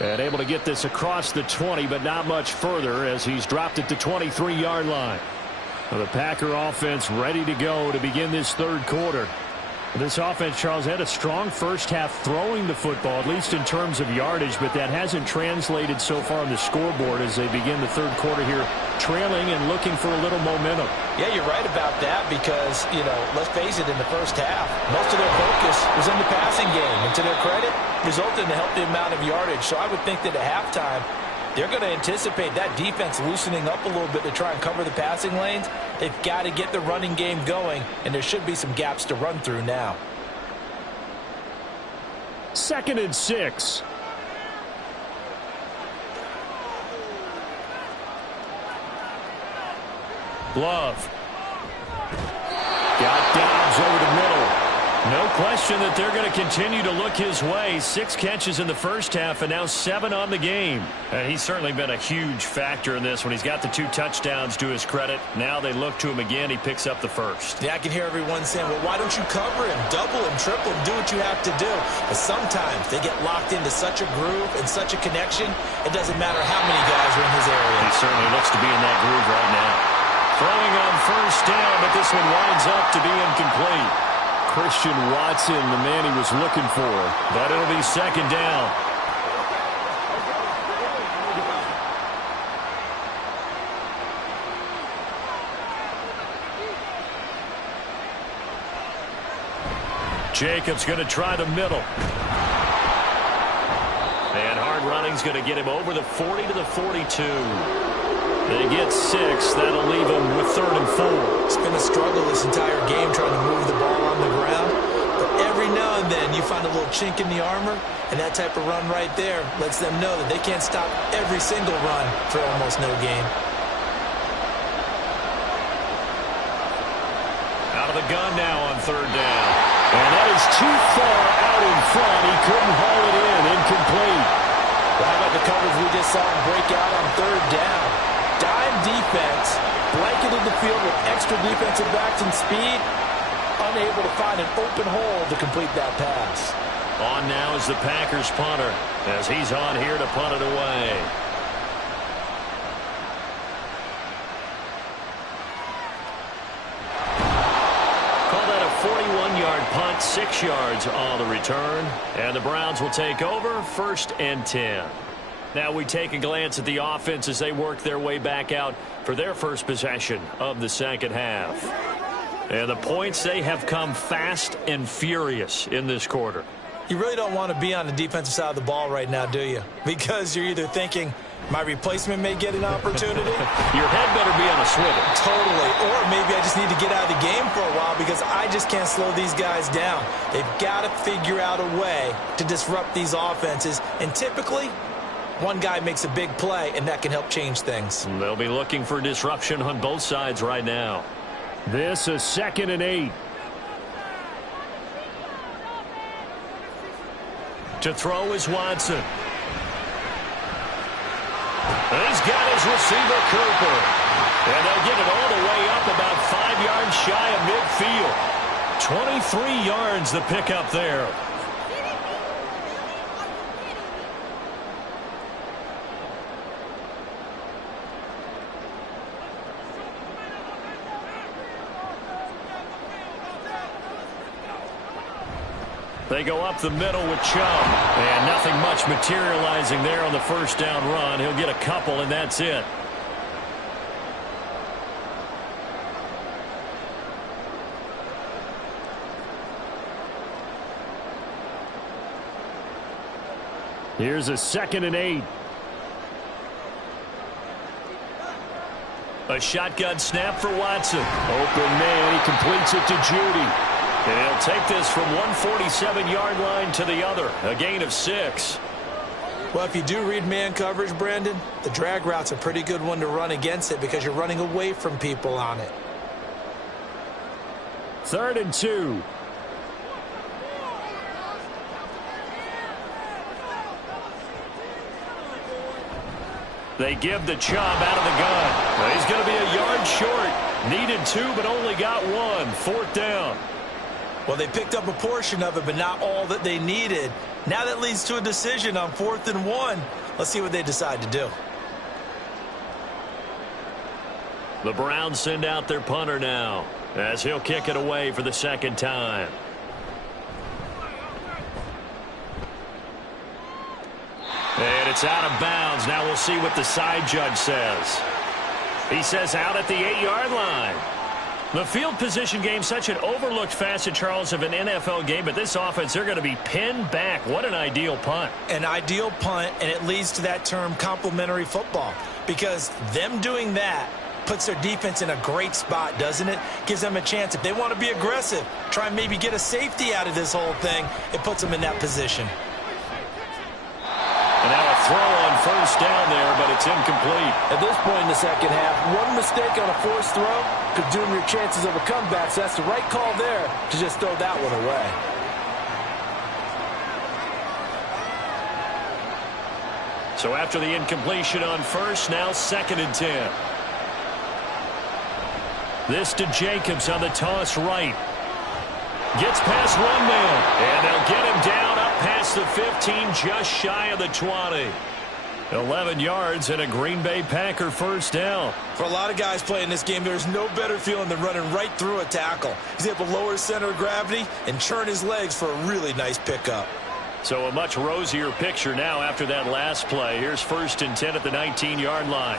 And able to get this across the 20, but not much further as he's dropped it to 23-yard line. The Packer offense ready to go to begin this 3rd quarter. This offense, Charles, had a strong first half throwing the football, at least in terms of yardage, but that hasn't translated so far on the scoreboard as they begin the 3rd quarter here, trailing and looking for a little momentum. Yeah, you're right about that because, let's face it, in the first half, most of their focus was in the passing game. And to their credit, resulted in a healthy amount of yardage. So I would think that at halftime, they're going to anticipate that defense loosening up a little bit to try and cover the passing lanes. They've got to get the running game going, and there should be some gaps to run through now. 2nd and 6. Love. Got Dobbs over the middle. No question that they're going to continue to look his way. 6 catches in the first half and now 7 on the game. And he's certainly been a huge factor in this when he's got the 2 touchdowns to his credit. Now they look to him again. He picks up the first. Yeah, I can hear everyone saying, well, why don't you cover him, double him, triple him, do what you have to do. But sometimes they get locked into such a groove and such a connection, it doesn't matter how many guys are in his area. He certainly looks to be in that groove right now. Throwing on 1st down, but this one winds up to be incomplete. Christian Watson, the man he was looking for, but it'll be 2nd down. Jacobs going to try the middle. And hard running's going to get him over the 40 to the 42. They get 6. That'll leave them with 3rd and 4. It's been a struggle this entire game trying to move the ball on the ground. But every now and then you find a little chink in the armor, and that type of run right there lets them know that they can't stop every single run for almost no gain. Out of the gun now on 3rd down. And that is too far out in front. He couldn't haul it in. Incomplete. How about the coverage we just saw him break out on 3rd down? Dime defense, blanketed the field with extra defensive backs and speed, unable to find an open hole to complete that pass. On now is the Packers punter as he's on here to punt it away. Call that a 41-yard punt, 6 yards on the return. And the Browns will take over 1st and 10. Now we take a glance at the offense as they work their way back out for their first possession of the 2nd half. And the points, they have come fast and furious in this quarter. You really don't want to be on the defensive side of the ball right now, do you? Because you're either thinking, My replacement may get an opportunity. Your head better be on a swivel. Totally. Or maybe I just need to get out of the game for a while because I just can't slow these guys down. They've got to figure out a way to disrupt these offenses. And typically, one guy makes a big play, and that can help change things. They'll be looking for disruption on both sides right now. This is 2nd and 8. To throw is Watson. He's got his receiver, Cooper. And they'll get it all the way up about 5 yards shy of midfield. 23 yards the pickup there. They go up the middle with Chubb. And nothing much materializing there on the first down run. He'll get a couple, and that's it. Here's a 2nd and 8. A shotgun snap for Watson. Open man. He completes it to Judy. And he'll take this from 147-yard line to the other. A gain of 6. Well, if you do read man coverage, Brandon, the drag route's a pretty good one to run against it because you're running away from people on it. 3rd and 2. They give the Chubb out of the gun. Well, he's going to be a yard short. Needed 2, but only got 1. 4th down. Well, they picked up a portion of it, but not all that they needed. Now that leads to a decision on 4th and 1. Let's see what they decide to do. The Browns send out their punter now, as he'll kick it away for the 2nd time. And it's out of bounds. Now we'll see what the side judge says. He says out at the 8-yard line. The field position game, such an overlooked facet, Charles, of an NFL game, but this offense, they're going to be pinned back. What an ideal punt. An ideal punt, and it leads to that term complementary football, because them doing that puts their defense in a great spot, doesn't it? Gives them a chance. If they want to be aggressive, try and maybe get a safety out of this whole thing, it puts them in that position. And now a throw on 1st down there, but it's incomplete. At this point in the second half, one mistake on a forced throw could doom your chances of a comeback. So that's the right call there to just throw that one away. So after the incompletion on 1st, now 2nd and 10. This to Jacobs on the toss right. Gets past one man, and they'll get him down up past the 15, just shy of the 20. 11 yards and a Green Bay Packer 1st down. For a lot of guys playing this game, there's no better feeling than running right through a tackle. He's able to lower his center of gravity and churn his legs for a really nice pickup. So a much rosier picture now after that last play. Here's 1st and 10 at the 19-yard line.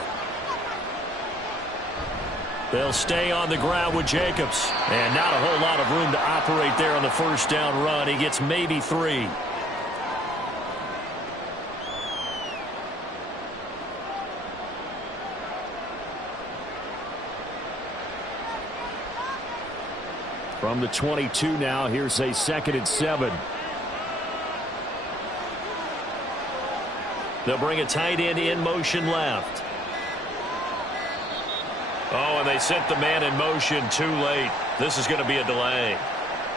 They'll stay on the ground with Jacobs. And not a whole lot of room to operate there on the 1st down run. He gets maybe 3. From the 22 now, here's a 2nd and 7. They'll bring a tight end in motion left. Oh, and they sent the man in motion too late. This is going to be a delay.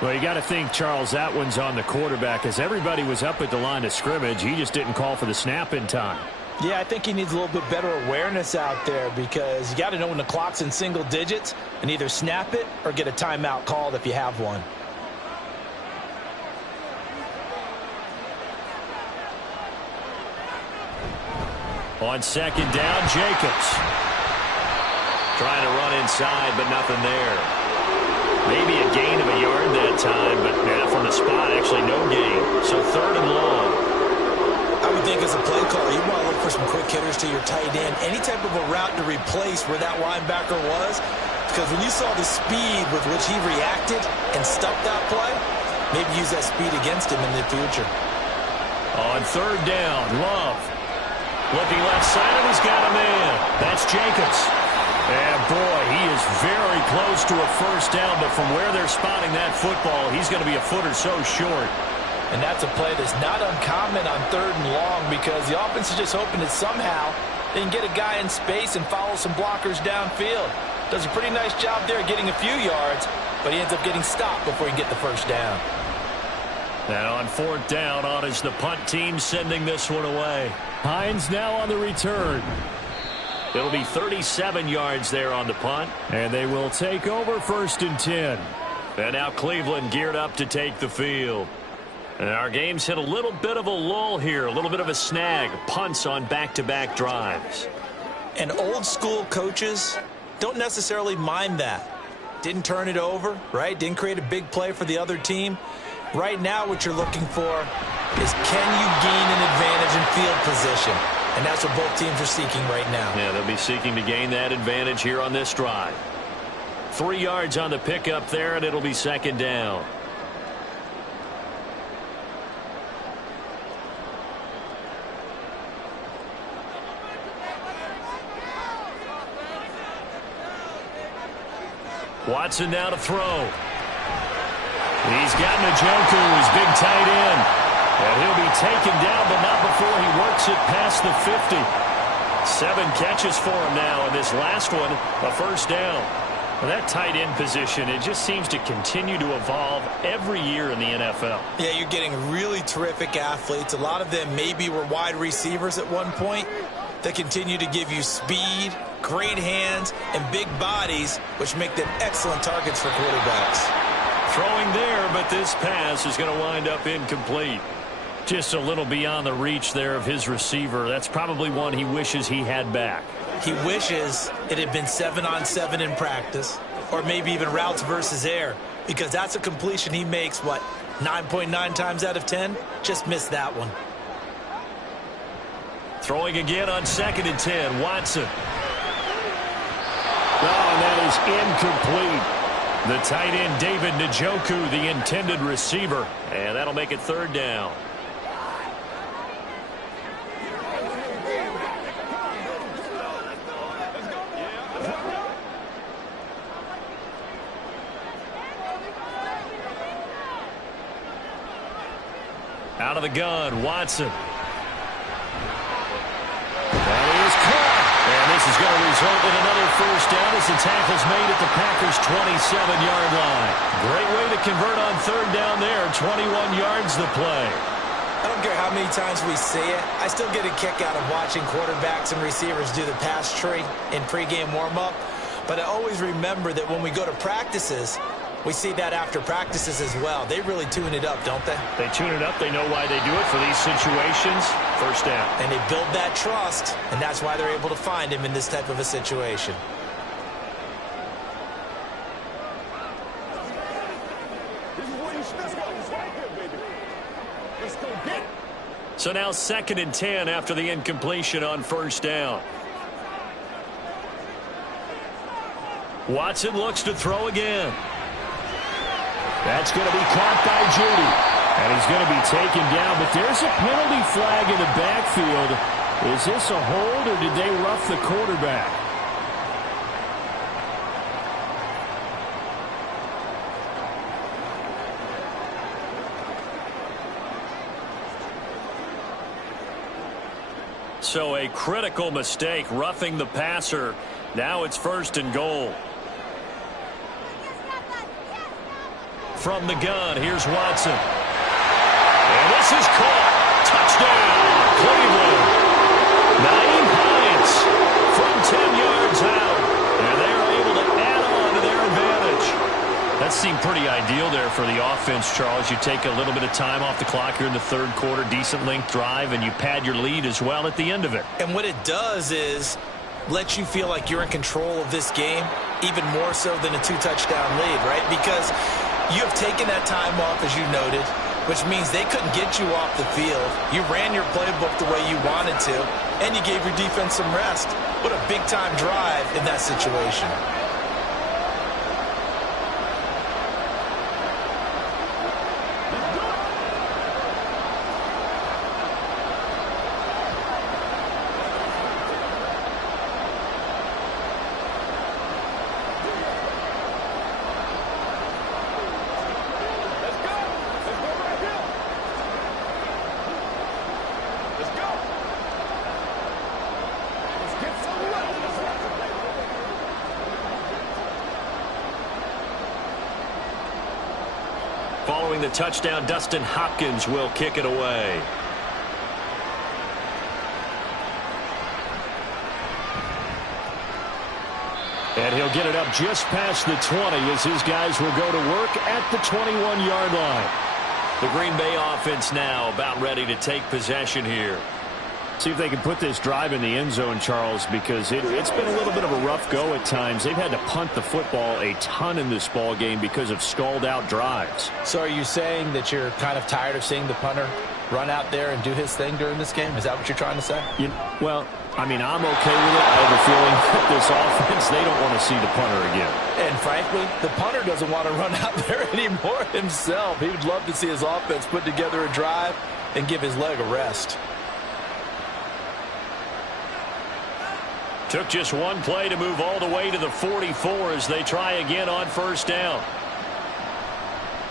Well, you got to think, Charles, that one's on the quarterback, as everybody was up at the line of scrimmage. He just didn't call for the snap in time. Yeah, I think he needs a little bit better awareness out there, because you got to know when the clock's in single digits and either snap it or get a timeout called if you have one. On 2nd down, Jacobs. Trying to run inside, but nothing there. Maybe a gain of a yard that time, but from the spot, actually no gain. So 3rd and long. I would think as a play caller, you want to look for some quick hitters to your tight end. Any type of a route to replace where that linebacker was. Because when you saw the speed with which he reacted and stuffed that play, maybe use that speed against him in the future. On 3rd down, Love. Looking left side, and he's got a man. That's Jacobs. And, boy, he is very close to a first down, but from where they're spotting that football, he's going to be a foot or so short. And that's a play that's not uncommon on 3rd and long because the offense is just hoping that somehow they can get a guy in space and follow some blockers downfield. Does a pretty nice job there getting a few yards, but he ends up getting stopped before he can get the first down. And on 4th down, on is the punt team sending this one away. Hines now on the return. It'll be 37 yards there on the punt, and they will take over 1st and 10. And now Cleveland geared up to take the field. And our game's hit a little bit of a lull here, a little bit of a snag, punts on back-to-back drives. And old-school coaches don't necessarily mind that. Didn't turn it over, right? Didn't create a big play for the other team. Right now what you're looking for is can you gain an advantage in field position? And that's what both teams are seeking right now. Yeah, they'll be seeking to gain that advantage here on this drive. 3 yards on the pickup there, and it'll be 2nd down. Watson now to throw. He's got Njoku, his big tight end. And he'll be taken down, but not before he works it past the 50. 7 catches for him now, and this last one, a first down. Well, that tight end position, it just seems to continue to evolve every year in the NFL. Yeah, you're getting really terrific athletes. A lot of them maybe were wide receivers at one point. They continue to give you speed, great hands, and big bodies, which make them excellent targets for quarterbacks. Throwing there, but this pass is going to wind up incomplete. Just a little beyond the reach there of his receiver. That's probably one he wishes he had back. He wishes it had been 7-on-7 in practice, or maybe even routes versus air, because that's a completion he makes, 9.9 times out of 10? Just missed that one. Throwing again on 2nd and 10, Watson. Oh, and that is incomplete. The tight end, David Njoku, the intended receiver. And that'll make it 3rd down. Out of the gun, Watson. And he is caught. And this is going to result in another first down as the tackle's made at the Packers' 27-yard line. Great way to convert on 3rd down there. 21 yards the play. I don't care how many times we see it. I still get a kick out of watching quarterbacks and receivers do the pass tree in pregame warm-up. But I always remember that when we go to practices, we see that after practices as well. They really tune it up, don't they? They tune it up. They know why they do it for these situations. First down. And they build that trust, and that's why they're able to find him in this type of a situation. So now 2nd and 10 after the incompletion on first down. Watson looks to throw again. That's going to be caught by Judy. And he's going to be taken down, but there's a penalty flag in the backfield. Is this a hold, or did they rough the quarterback? So a critical mistake, roughing the passer. Now it's 1st and goal. From the gun, here's Watson. And this is caught. Touchdown, Cleveland. Naeem Hines from 10 yards out. And they're able to add on to their advantage. That seemed pretty ideal there for the offense, Charles. You take a little bit of time off the clock here in the 3rd quarter, decent length drive, and you pad your lead as well at the end of it. And what it does is let you feel like you're in control of this game, even more so than a 2-touchdown lead, right? Because you have taken that time off, as you noted, which means they couldn't get you off the field. You ran your playbook the way you wanted to, and you gave your defense some rest. What a big-time drive in that situation. Following the touchdown, Dustin Hopkins will kick it away. And he'll get it up just past the 20 as his guys will go to work at the 21-yard line. The Green Bay offense now about ready to take possession here. See if they can put this drive in the end zone, Charles, because it's been a little bit of a rough go at times. They've had to punt the football a ton in this ball game because of stalled-out drives. So are you saying that you're kind of tired of seeing the punter run out there and do his thing during this game? Is that what you're trying to say? Well, I mean, I'm okay with it. I have a feeling that this offense, they don't want to see the punter again. And frankly, the punter doesn't want to run out there anymore himself. He would love to see his offense put together a drive and give his leg a rest. Took just one play to move all the way to the 44 as they try again on first down.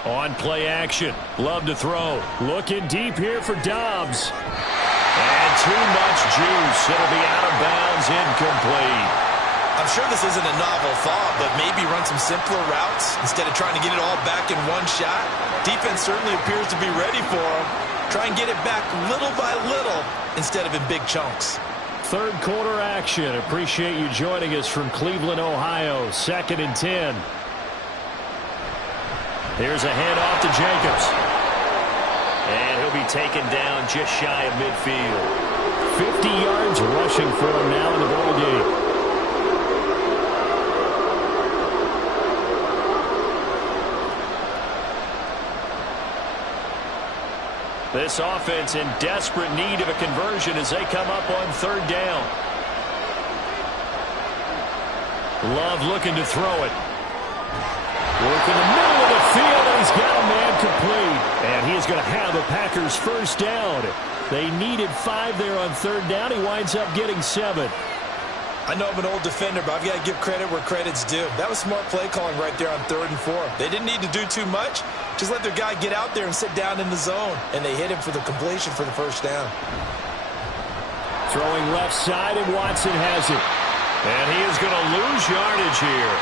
On play action. Love to throw. Looking deep here for Dobbs. And too much juice. It'll be out of bounds, incomplete. I'm sure this isn't a novel thought, but maybe run some simpler routes instead of trying to get it all back in one shot. Defense certainly appears to be ready for him. Try and get it back little by little instead of in big chunks. Third quarter action. Appreciate you joining us from Cleveland, Ohio. 2nd and 10. Here's a handoff to Jacobs. And he'll be taken down just shy of midfield. 50 yards rushing for him now in the ball game. This offense in desperate need of a conversion as they come up on third down. Love looking to throw it. Work in the middle of the field, and he's got a man complete. And he is going to have a Packers first down. They needed 5 there on third down. He winds up getting 7. I know I'm an old defender, but I've got to give credit where credit's due. That was smart play calling right there on 3rd and 4. They didn't need to do too much. Just let their guy get out there and sit down in the zone. And they hit him for the completion for the first down. Throwing left side, and Watson has it. And he is going to lose yardage here.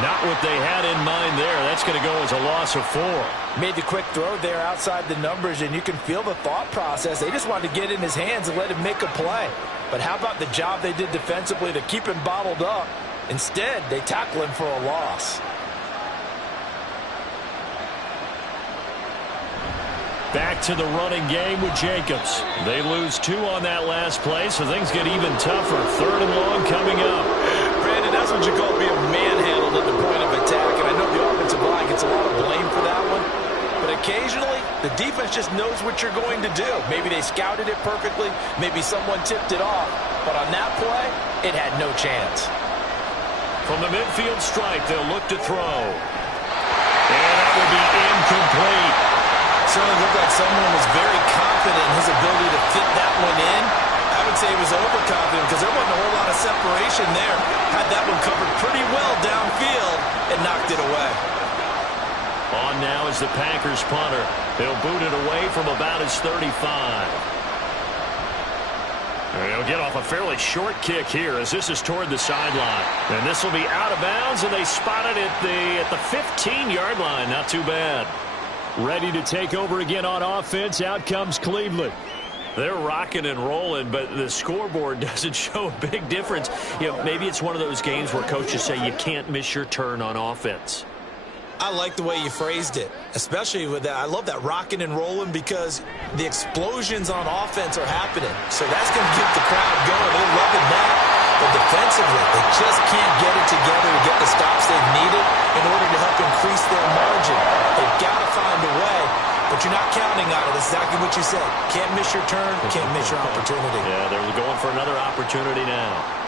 Not what they had in mind there. That's going to go as a loss of 4. Made the quick throw there outside the numbers, and you can feel the thought process. They just wanted to get in his hands and let him make a play. But how about the job they did defensively to keep him bottled up? Instead, they tackle him for a loss. Back to the running game with Jacobs. They lose 2 on that last play, so things get even tougher. 3rd and long coming up. Brandon, that's what you call being manhandled at the point of attack, and I know the offensive line gets a lot of blame for that one. But occasionally, the defense just knows what you're going to do. Maybe they scouted it perfectly. Maybe someone tipped it off. But on that play, it had no chance. From the midfield stripe, they'll look to throw. And that will be incomplete. Certainly looked like someone was very confident in his ability to fit that one in. I would say he was overconfident because there wasn't a whole lot of separation there. Had that one covered pretty well downfield and knocked it away. On now is the Packers punter. He'll boot it away from about his 35. He'll get off a fairly short kick here as this is toward the sideline. And this will be out of bounds, and they spot it at the 15-yard line. Not too bad. Ready to take over again on offense. Out comes Cleveland. They're rocking and rolling, but the scoreboard doesn't show a big difference. Maybe it's one of those games where coaches say you can't miss your turn on offense. I like the way you phrased it, especially with that. I love that rocking and rolling because the explosions on offense are happening. So that's going to get the crowd going. They're loving that. But defensively, they just can't get it together to get the stops they've needed in order to help increase their margin. They've got to find a way, but you're not counting on it. That's exactly what you said. Can't miss your turn, can't miss your opportunity. Yeah, they're going for another opportunity now.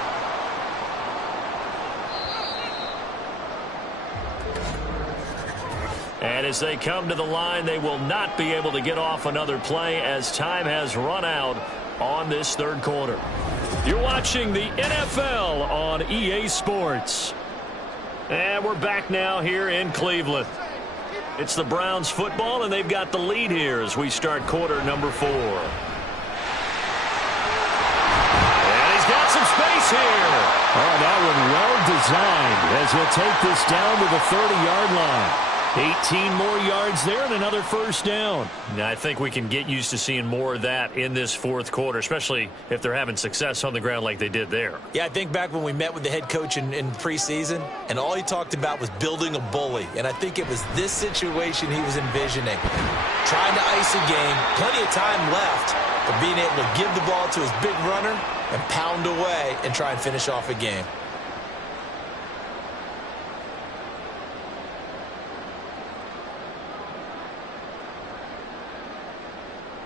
And as they come to the line, they will not be able to get off another play as time has run out on this third quarter. You're watching the NFL on EA Sports. And we're back now here in Cleveland. It's the Browns football, and they've got the lead here as we start quarter number 4. And he's got some space here. Oh, that one well designed as he'll take this down to the 30-yard line. 18 more yards there and another first down. Now, I think we can get used to seeing more of that in this fourth quarter, especially if they're having success on the ground like they did there. Yeah, I think back when we met with the head coach in preseason, and all he talked about was building a bully. And I think it was this situation he was envisioning. Trying to ice a game, plenty of time left, but being able to give the ball to his big runner and pound away and try and finish off a game.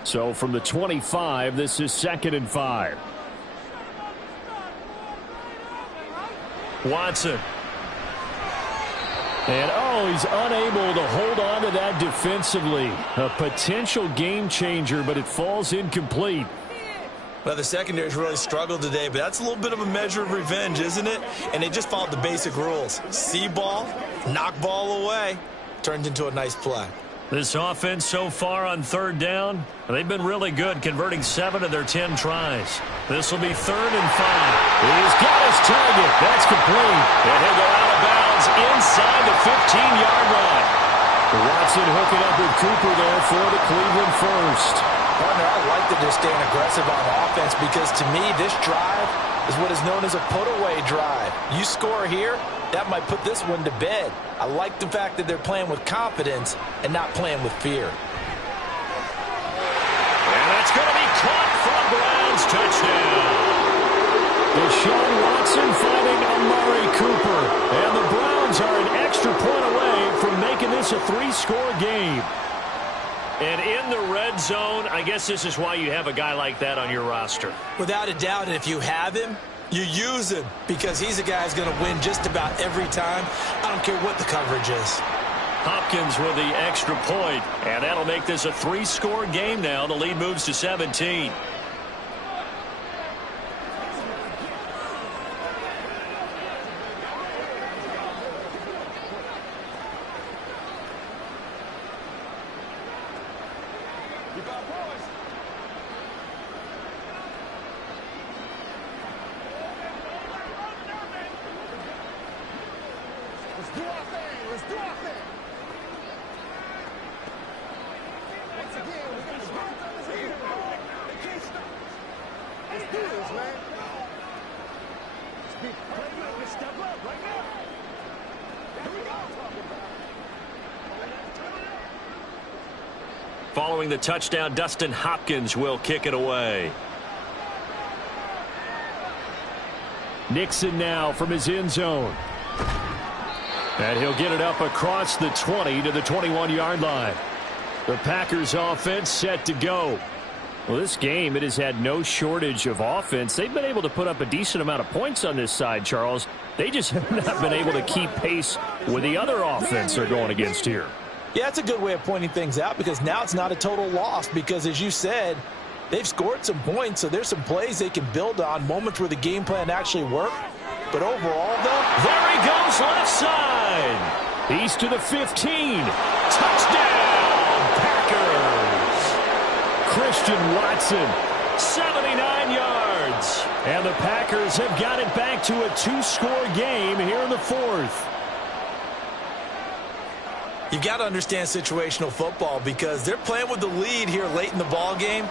So from the 25, this is 2nd and 5. Watson. And, he's unable to hold on to that defensively. A potential game changer, but it falls incomplete. Well, the secondary's really struggled today, but that's a little bit of a measure of revenge, isn't it? And they just followed the basic rules. See ball, knock ball away. Turns into a nice play. This offense so far on 3rd down, they've been really good, converting 7 of their 10 tries. This will be 3rd and 5. He's got his target. That's complete. And he'll go out of bounds inside the 15-yard line. Watson hooking up with Cooper there for the Cleveland first. Partner, I like that they're staying aggressive on offense because to me, this drive is what is known as a put-away drive. You score here, that might put this one to bed. I like the fact that they're playing with confidence and not playing with fear. And that's going to be caught for a Browns touchdown. Deshaun Watson finding Amari Cooper. And the Browns are an extra point away from making this a 3-score game. And in the red zone, I guess this is why you have a guy like that on your roster. Without a doubt, and if you have him, you use him because he's a guy who's going to win just about every time. I don't care what the coverage is. Hopkins with the extra point, and that'll make this a 3-score game now. The lead moves to 17. Following the touchdown, Dustin Hopkins will kick it away. Nixon now from his end zone. And he'll get it up across the 20 to the 21-yard line. The Packers offense set to go. Well, this game, it has had no shortage of offense. They've been able to put up a decent amount of points on this side, Charles. They just have not been able to keep pace with the other offense they're going against here. Yeah, that's a good way of pointing things out because now it's not a total loss because, as you said, they've scored some points, so there's some plays they can build on, moments where the game plan actually worked. But overall, though, there he goes left side. He's to the 15. Touchdown, Packers. Christian Watson, 79 yards. And the Packers have got it back to a 2-score game here in the 4th. You've got to understand situational football because they're playing with the lead here late in the ball game.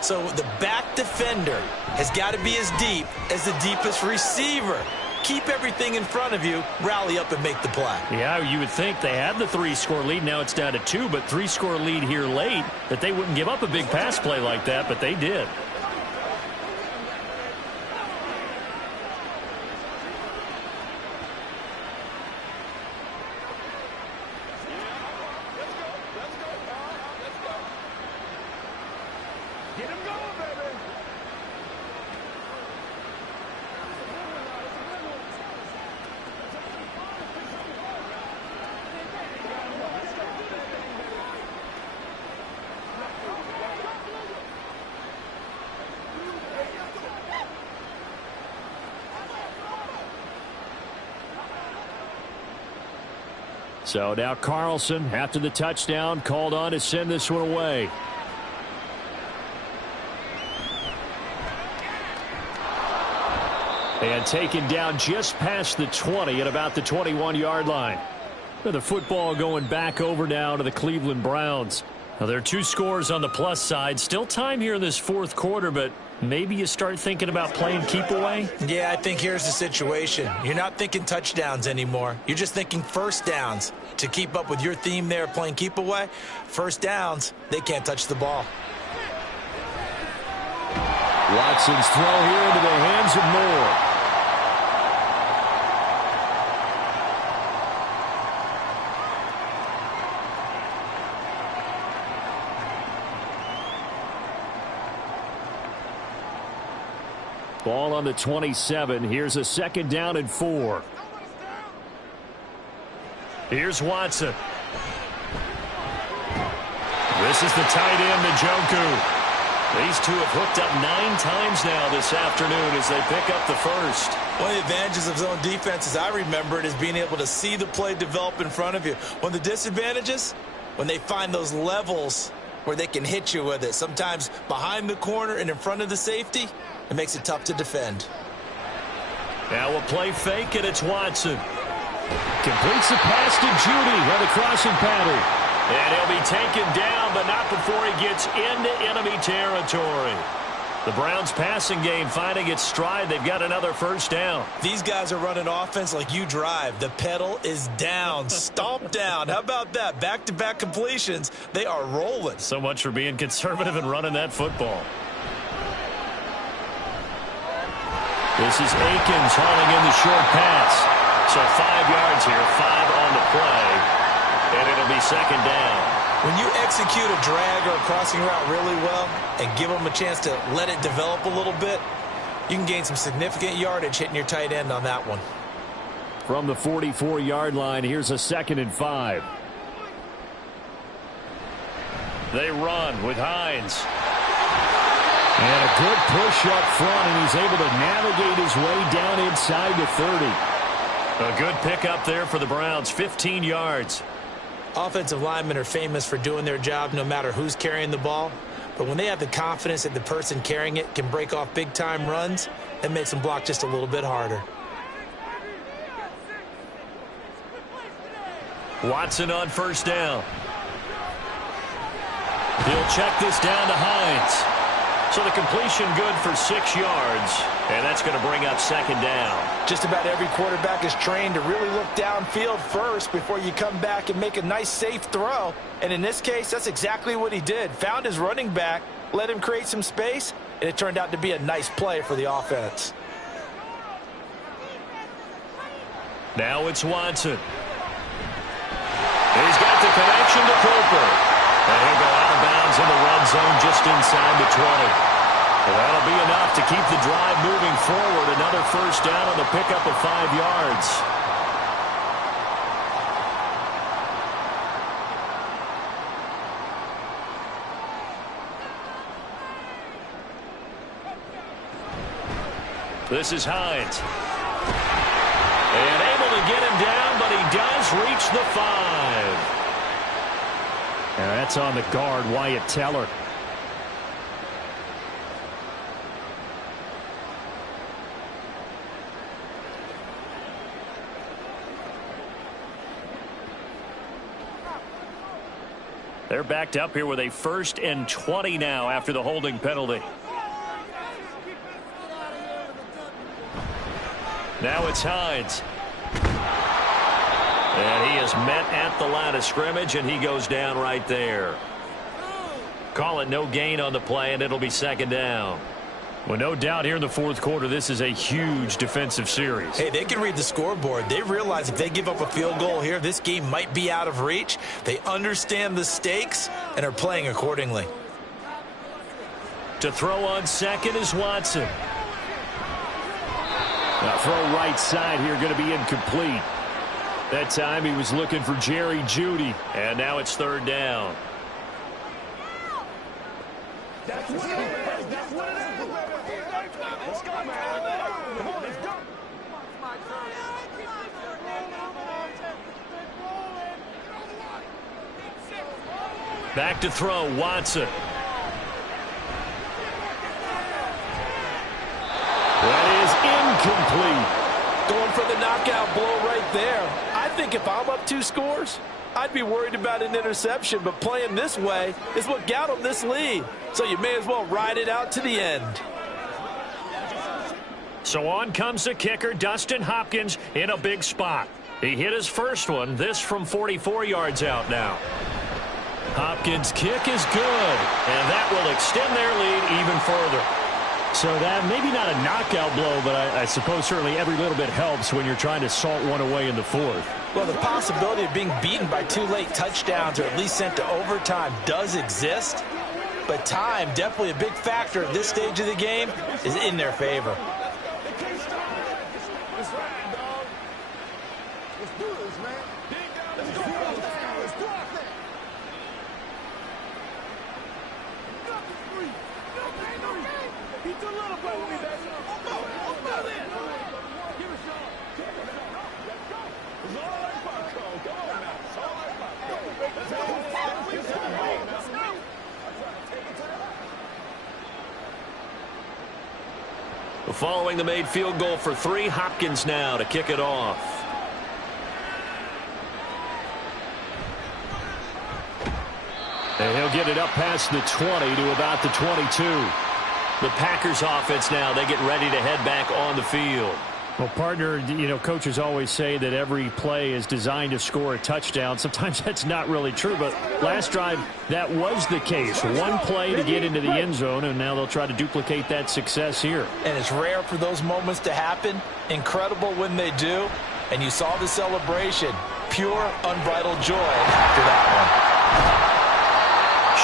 So the back defender has got to be as deep as the deepest receiver. Keep everything in front of you, rally up and make the play. Yeah, you would think they had the 3-score lead. Now it's down to 2, but 3-score lead here late, that they wouldn't give up a big pass play like that, but they did. So now Carlson, after the touchdown, called on to send this one away. And taken down just past the 20 at about the 21-yard line. The football going back over now to the Cleveland Browns. Now, there are 2 scores on the plus side. Still time here in this fourth quarter, but maybe you start thinking about playing keep away? Yeah, I think here's the situation. You're not thinking touchdowns anymore. You're just thinking first downs. To keep up with your theme there, playing keep away, first downs, they can't touch the ball. Watson's throw here into the hands of Moore. Ball on the 27. Here's a 2nd down and 4. Here's Watson. This is the tight end, Njoku. These two have hooked up 9 times now this afternoon as they pick up the first. One of the advantages of zone defense, as I remember it, is being able to see the play develop in front of you. One of the disadvantages, when they find those levels where they can hit you with it, sometimes behind the corner and in front of the safety, it makes it tough to defend. Now a play fake, and it's Watson. Completes the pass to Judy on the crossing pattern. And he'll be taken down, but not before he gets into enemy territory. The Browns' passing game finding its stride. They've got another first down. These guys are running offense like you drive. The pedal is down, stomp down. How about that? Back-to-back completions. They are rolling. So much for being conservative and running that football. This is Akins hauling in the short pass. So 5 yards here, 5 on the play. And it'll be 2nd down. When you execute a drag or a crossing route really well and give them a chance to let it develop a little bit, you can gain some significant yardage hitting your tight end on that one. From the 44-yard line, here's a 2nd and 5. They run with Hines. And a good push up front, and he's able to navigate his way down inside the 30. A good pickup there for the Browns, 15 yards. Offensive linemen are famous for doing their job no matter who's carrying the ball. But when they have the confidence that the person carrying it can break off big-time runs, that makes them block just a little bit harder. Watson on first down. He'll check this down to Hines. So the completion good for 6 yards, and that's going to bring up 2nd down. Just about every quarterback is trained to really look downfield first before you come back and make a nice, safe throw. And in this case, that's exactly what he did. Found his running back, let him create some space, and it turned out to be a nice play for the offense. Now it's Watson. He's got the connection to Cooper. And he'll go out of bounds in the red zone just inside the 20. Well, that'll be enough to keep the drive moving forward. Another first down on the pickup of 5 yards. This is Hines. And able to get him down, but he does reach the 5. And that's on the guard, Wyatt Teller. They're backed up here with a 1st and 20 now after the holding penalty. Now it's Hines. And he is met at the line of scrimmage, and he goes down right there. Call it no gain on the play, and it'll be 2nd down. Well, no doubt here in the fourth quarter, this is a huge defensive series. Hey, they can read the scoreboard. They realize if they give up a field goal here, this game might be out of reach. They understand the stakes and are playing accordingly. To throw on 2nd is Watson. Now throw right side here, going to be incomplete. That time he was looking for Jerry Jeudy, and now it's 3rd down. That's what it is. That's what it is. Let's go, man. Come on, let's go. Back to throw, Watson. That is incomplete. Going for the knockout blow right there. I think if I'm up 2 scores, I'd be worried about an interception, but playing this way is what got them this lead. So you may as well ride it out to the end. So on comes the kicker, Dustin Hopkins, in a big spot. He hit his first one, this from 44 yards out now. Hopkins' kick is good, and that will extend their lead even further. So that maybe not a knockout blow, but I suppose certainly every little bit helps when you're trying to salt one away in the fourth. Well, the possibility of being beaten by 2 late touchdowns or at least sent to overtime does exist, but time, definitely a big factor at this stage of the game, is in their favor. Following the made field goal for 3, Hopkins now to kick it off. And he'll get it up past the 20 to about the 22. The Packers offense now, they get ready to head back on the field. Well, partner, you know, coaches always say that every play is designed to score a touchdown. Sometimes that's not really true, but last drive, that was the case. One play to get into the end zone, and now they'll try to duplicate that success here. And it's rare for those moments to happen. Incredible when they do. And you saw the celebration. Pure, unbridled joy after that one.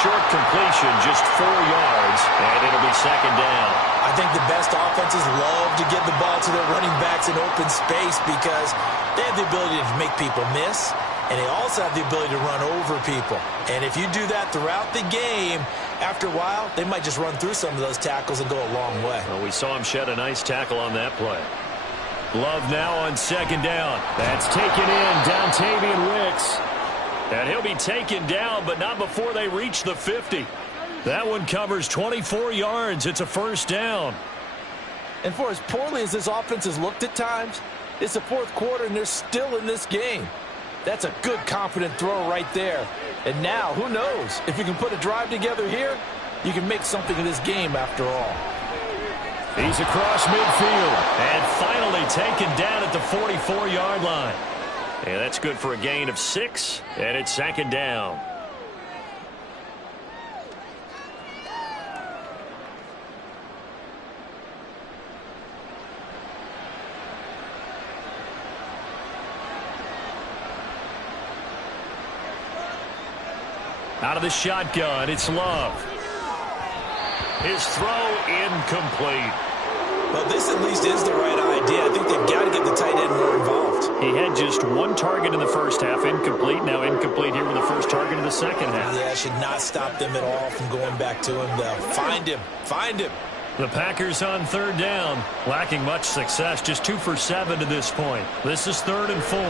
Short completion, just 4 yards, and it'll be second down. I think the best offenses love to get the ball to their running backs in open space because they have the ability to make people miss, and they also have the ability to run over people. And if you do that throughout the game, after a while, they might just run through some of those tackles and go a long way. Well, we saw him shed a nice tackle on that play. Love now on second down. That's taken in, Dontavian Wicks. And he'll be taken down, but not before they reach the 50. That one covers 24 yards. It's a first down. And for as poorly as this offense has looked at times, it's the fourth quarter and they're still in this game. That's a good, confident throw right there. And now, who knows? If you can put a drive together here, you can make something of this game after all. He's across midfield and finally taken down at the 44-yard line. And that's good for a gain of 6, and it's second down. Out of the shotgun, it's Love. His throw incomplete. Well, this at least is the right idea. I think they've got to get the tight end more involved. He had just 1 target in the first half, incomplete. Now incomplete here with the first target in the second half. Yeah, should not stop them at all from going back to him, though. Find him. Find him. The Packers on third down, lacking much success, just 2 for 7 to this point. This is 3rd and 4.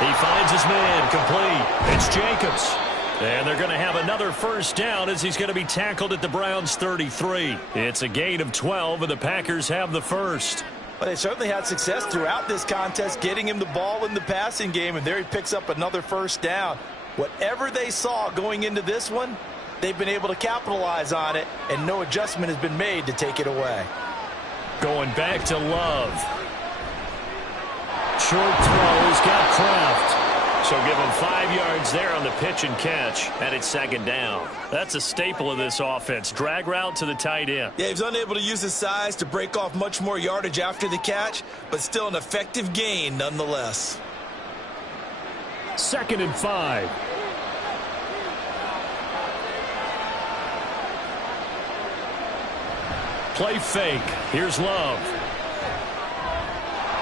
He finds his man, complete. It's Jacobs. And they're going to have another first down as he's going to be tackled at the Browns' 33. It's a gain of 12, and the Packers have the first. Well, they certainly had success throughout this contest, getting him the ball in the passing game, and there he picks up another first down. Whatever they saw going into this one, they've been able to capitalize on it, and no adjustment has been made to take it away. Going back to Love. Short throw, he's got Kraft. So give him 5 yards there on the pitch and catch, and it's second down. That's a staple of this offense. Drag route to the tight end. Yeah, he's unable to use his size to break off much more yardage after the catch, but still an effective gain nonetheless. 2nd and 5. Play fake. Here's Love.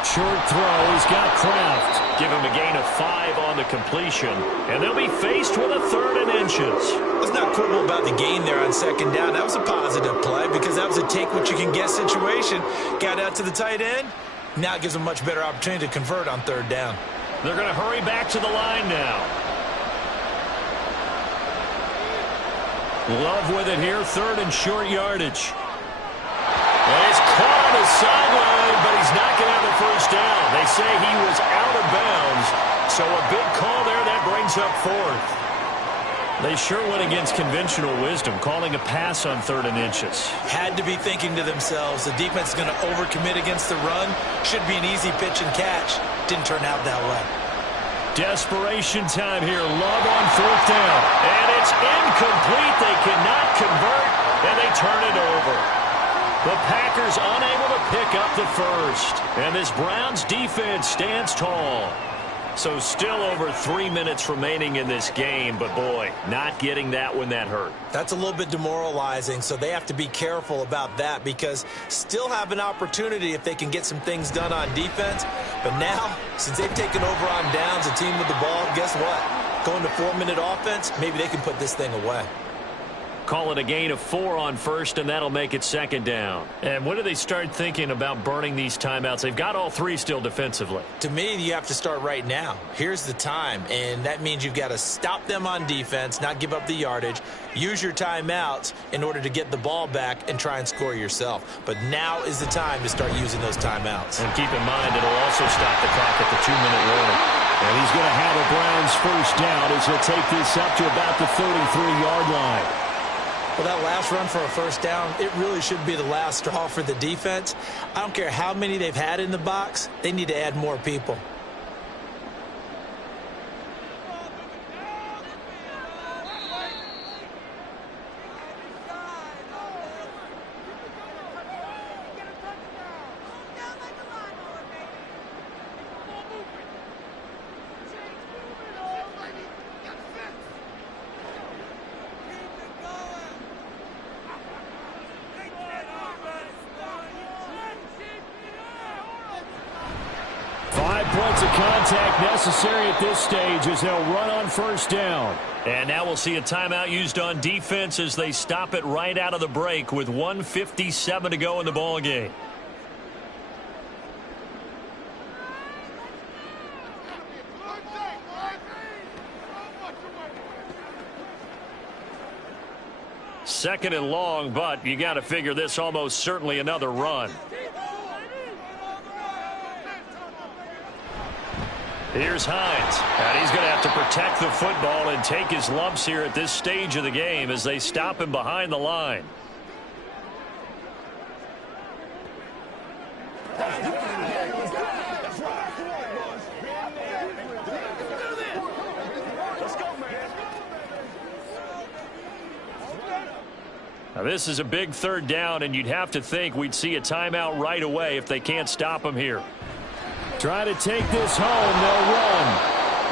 Short throw. He's got Kraft. Give him a gain of 5 on the completion. And they'll be faced with a 3rd and inches. Let's not quibble about the gain there on second down. That was a positive play because that was a take-what-you-can-get situation. Got out to the tight end. Now it gives them a much better opportunity to convert on 3rd down. They're going to hurry back to the line now. Love with it here. 3rd and short yardage. Well, he's caught on the sideline, but he's not going to have the first down. They say he So a big call there that brings up fourth. They sure went against conventional wisdom, calling a pass on 3rd and inches. Had to be thinking to themselves, the defense is going to overcommit against the run. Should be an easy pitch and catch. Didn't turn out that way. Desperation time here. Love on 4th down. And it's incomplete. They cannot convert, and they turn it over. The Packers unable to pick up the first. And this Browns defense stands tall. So still over 3 minutes remaining in this game, but boy, not getting that when that hurt. That's a little bit demoralizing, so they have to be careful about that because still have an opportunity if they can get some things done on defense. But now, since they've taken over on downs, a team with the ball, guess what? Going to 4-minute offense, maybe they can put this thing away. Call it a gain of 4 on first, and that'll make it 2nd down. And when do they start thinking about burning these timeouts? They've got all 3 still defensively. To me, you have to start right now. Here's the time, and that means you've got to stop them on defense, not give up the yardage, use your timeouts in order to get the ball back and try and score yourself. But now is the time to start using those timeouts. And keep in mind, it'll also stop the clock at the 2-minute warning. And he's going to have a Browns first down as he'll take this up to about the 33-yard line. Well, that last run for a first down, it really should be the last straw for the defense. I don't care how many they've had in the box. They need to add more people. Points of contact necessary at this stage as they'll run on first down. And now we'll see a timeout used on defense as they stop it right out of the break with 1:57 to go in the ball game. Second and long, but you got to figure this almost certainly another run. Here's Hines, and he's going to have to protect the football and take his lumps here at this stage of the game as they stop him behind the line. Now this is a big 3rd down, and you'd have to think we'd see a timeout right away if they can't stop him here. Try to take this home. They'll run.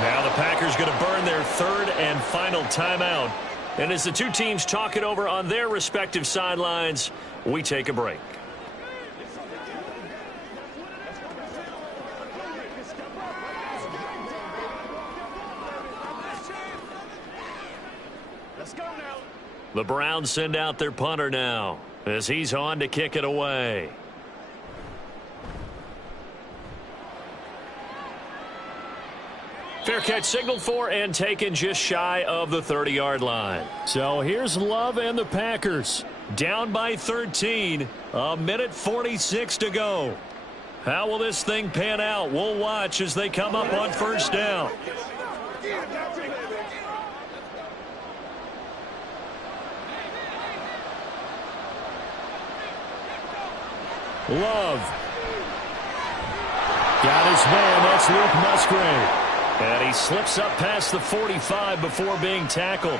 Now the Packers going to burn their 3rd and final timeout. And as the two teams talk it over on their respective sidelines, we take a break. The Browns send out their punter now as he's on to kick it away. Fair catch signaled for and taken just shy of the 30-yard line. So here's Love and the Packers. Down by 13. 1:46 to go. How will this thing pan out? We'll watch as they come up on first down. Love. Got his man. That's Luke Musgrave. And he slips up past the 45 before being tackled.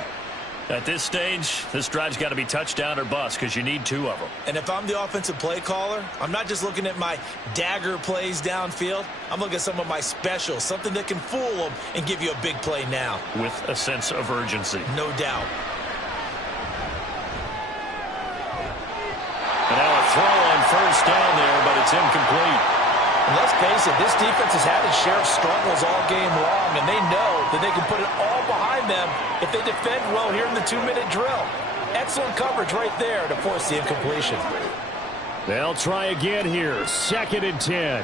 At this stage, this drive's got to be touchdown or bust because you need 2 of them. And if I'm the offensive play caller, I'm not just looking at my dagger plays downfield. I'm looking at some of my specials, something that can fool them and give you a big play now. With a sense of urgency. No doubt. And now a throw on first down there, but it's incomplete. And let's face it, this defense has had its share of struggles all game long, and they know that they can put it all behind them if they defend well here in the 2-minute drill. Excellent coverage right there to force the incompletion. They'll try again here. 2nd and 10.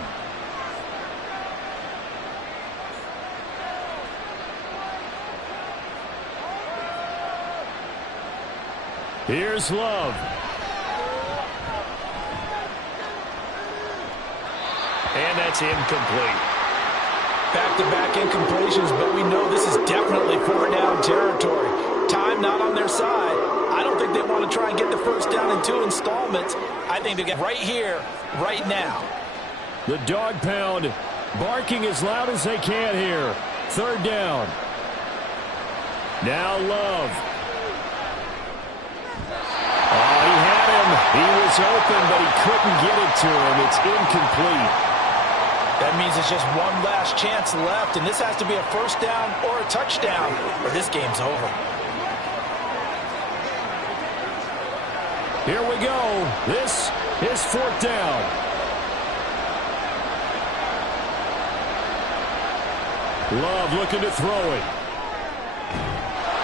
Here's Love. And that's incomplete. Back-to-back incompletions, but we know this is definitely 4 down territory. Time not on their side. I don't think they want to try and get the first down in 2 installments. I think they get right here, right now. The dog pound barking as loud as they can here. 3rd down. Now Love. Oh, he had him. He was open, but he couldn't get it to him. It's incomplete. That means it's just one last chance left, and this has to be a first down or a touchdown, or this game's over. Here we go. This is 4th down. Love looking to throw it.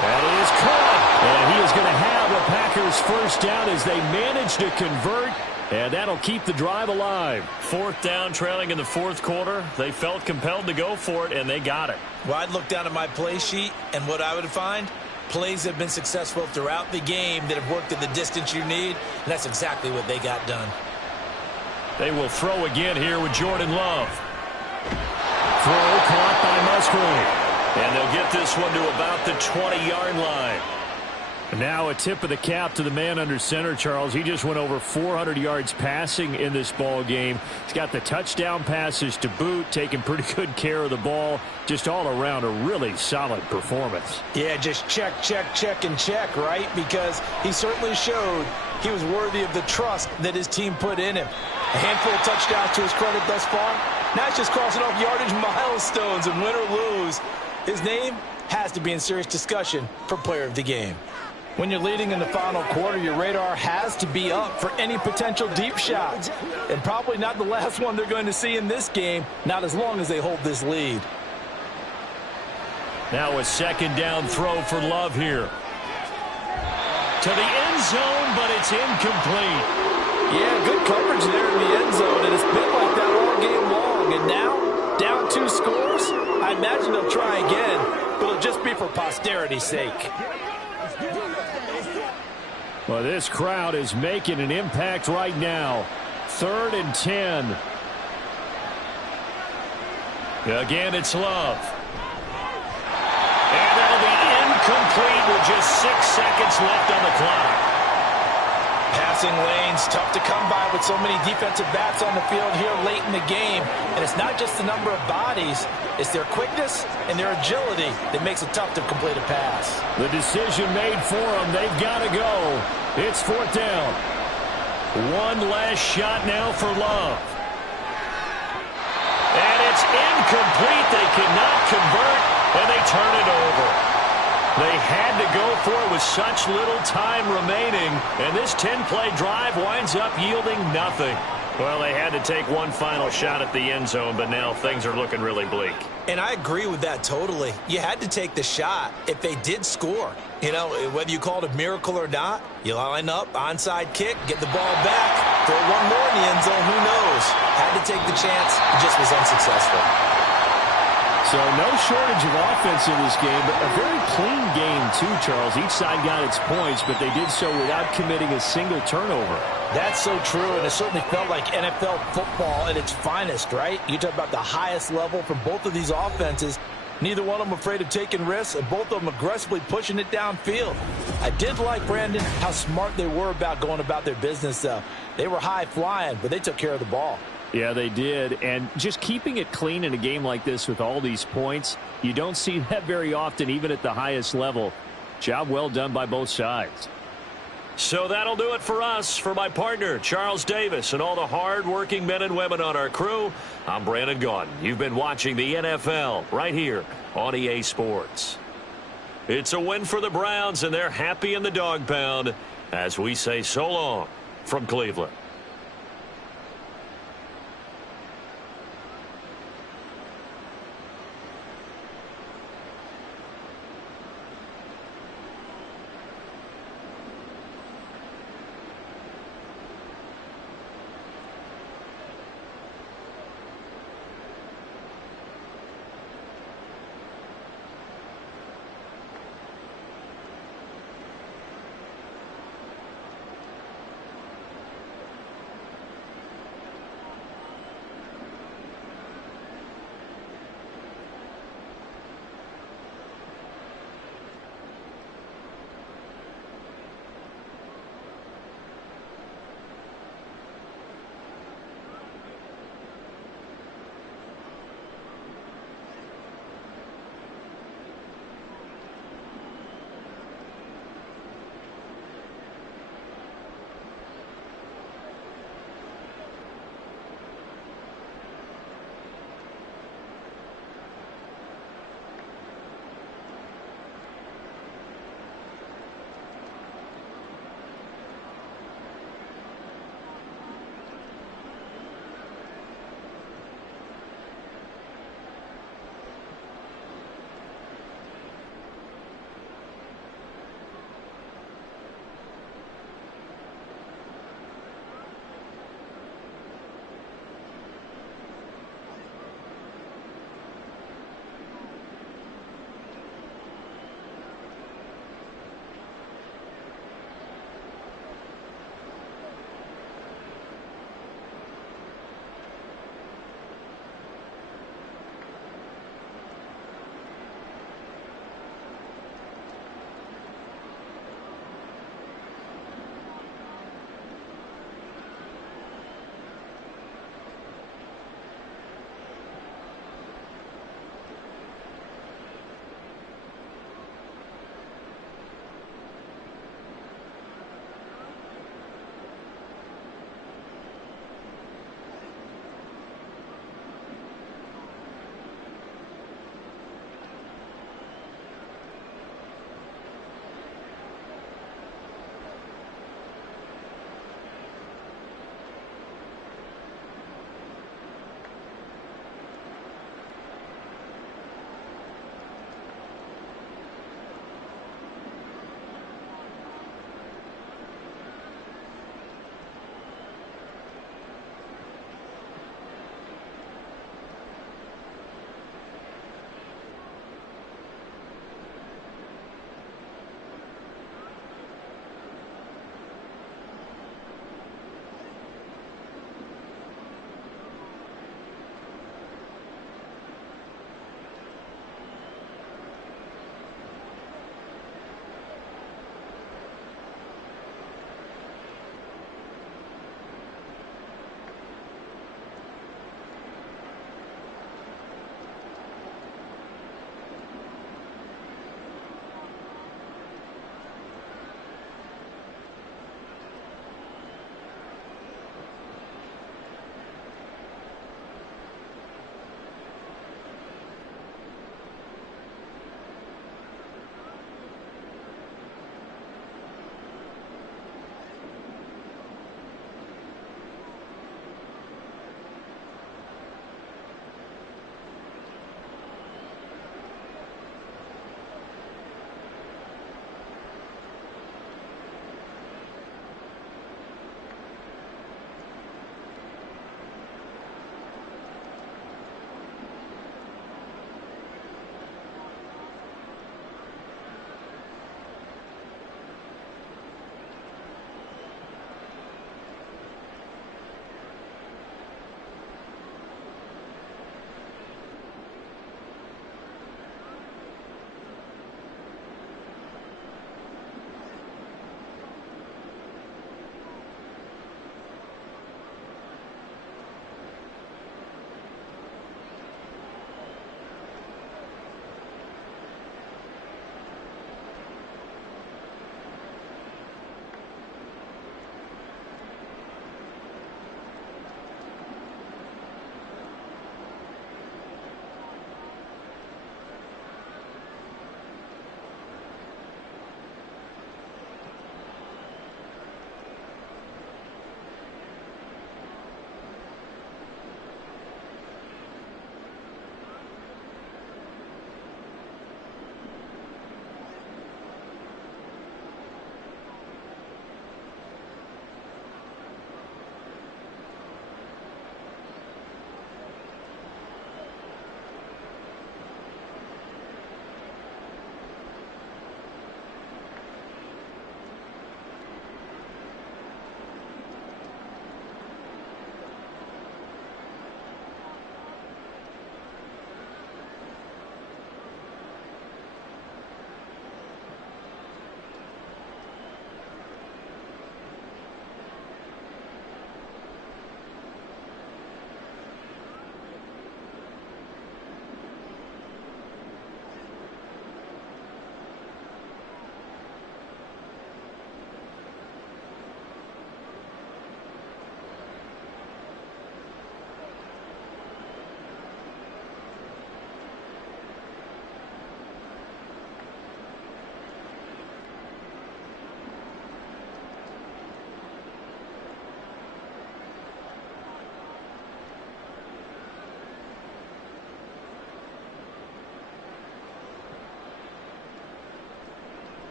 That is caught. And he is going to have the Packers first down as they manage to convert. And that'll keep the drive alive. 4th down, trailing in the 4th quarter. They felt compelled to go for it, and they got it. Well, I'd look down at my play sheet, and what I would find, plays have been successful throughout the game that have worked at the distance you need, and that's exactly what they got done. They will throw again here with Jordan Love. Throw caught by Musgrave. And they'll get this one to about the 20-yard line. Now a tip of the cap to the man under center, Charles. He just went over 400 yards passing in this ball game. He's got the touchdown passes to boot, taking pretty good care of the ball. Just all around a really solid performance. Yeah, just check, and check, right? Because he certainly showed he was worthy of the trust that his team put in him. A handful of touchdowns to his credit thus far. Now he's just crossing off yardage milestones, and win or lose, his name has to be in serious discussion for player of the game. When you're leading in the final quarter, your radar has to be up for any potential deep shots. And probably not the last one they're going to see in this game, not as long as they hold this lead. Now a 2nd down throw for Love here. To the end zone, but it's incomplete. Yeah, good coverage there in the end zone, and it's been like that all game long. And now, down 2 scores, I imagine they'll try again, but it'll just be for posterity's sake. Well, this crowd is making an impact right now. 3rd and 10. Again, it's Love. And that'll be incomplete with just 6 seconds left on the clock. Passing lanes, tough to come by with so many defensive backs on the field here late in the game. And it's not just the number of bodies, it's their quickness and their agility that makes it tough to complete a pass. The decision made for them. They've got to go. It's 4th down. One last shot now for Love. And it's incomplete. They cannot convert, and they turn it over. They had to go for it with such little time remaining, and this 10-play drive winds up yielding nothing. Well, they had to take one final shot at the end zone, but now things are looking really bleak. And I agree with that totally. You had to take the shot if they did score. You know, whether you call it a miracle or not, you line up, onside kick, get the ball back, throw one more in the end zone, who knows? Had to take the chance, it just was unsuccessful. So no shortage of offense in this game, but a very clean game too, Charles. Each side got its points, but they did so without committing a single turnover. That's so true, and it certainly felt like NFL football at its finest, right? You talk about the highest level from both of these offenses. Neither one of them afraid of taking risks, and both of them aggressively pushing it downfield. I did like, Brandon, how smart they were about going about their business, though. They were high-flying, but they took care of the ball. Yeah, they did. And just keeping it clean in a game like this with all these points, you don't see that very often, even at the highest level. Job well done by both sides. So that'll do it for us. For my partner, Charles Davis, and all the hard-working men and women on our crew, I'm Brandon Gaudin. You've been watching the NFL right here on EA Sports. It's a win for the Browns, and they're happy in the dog pound as we say so long from Cleveland.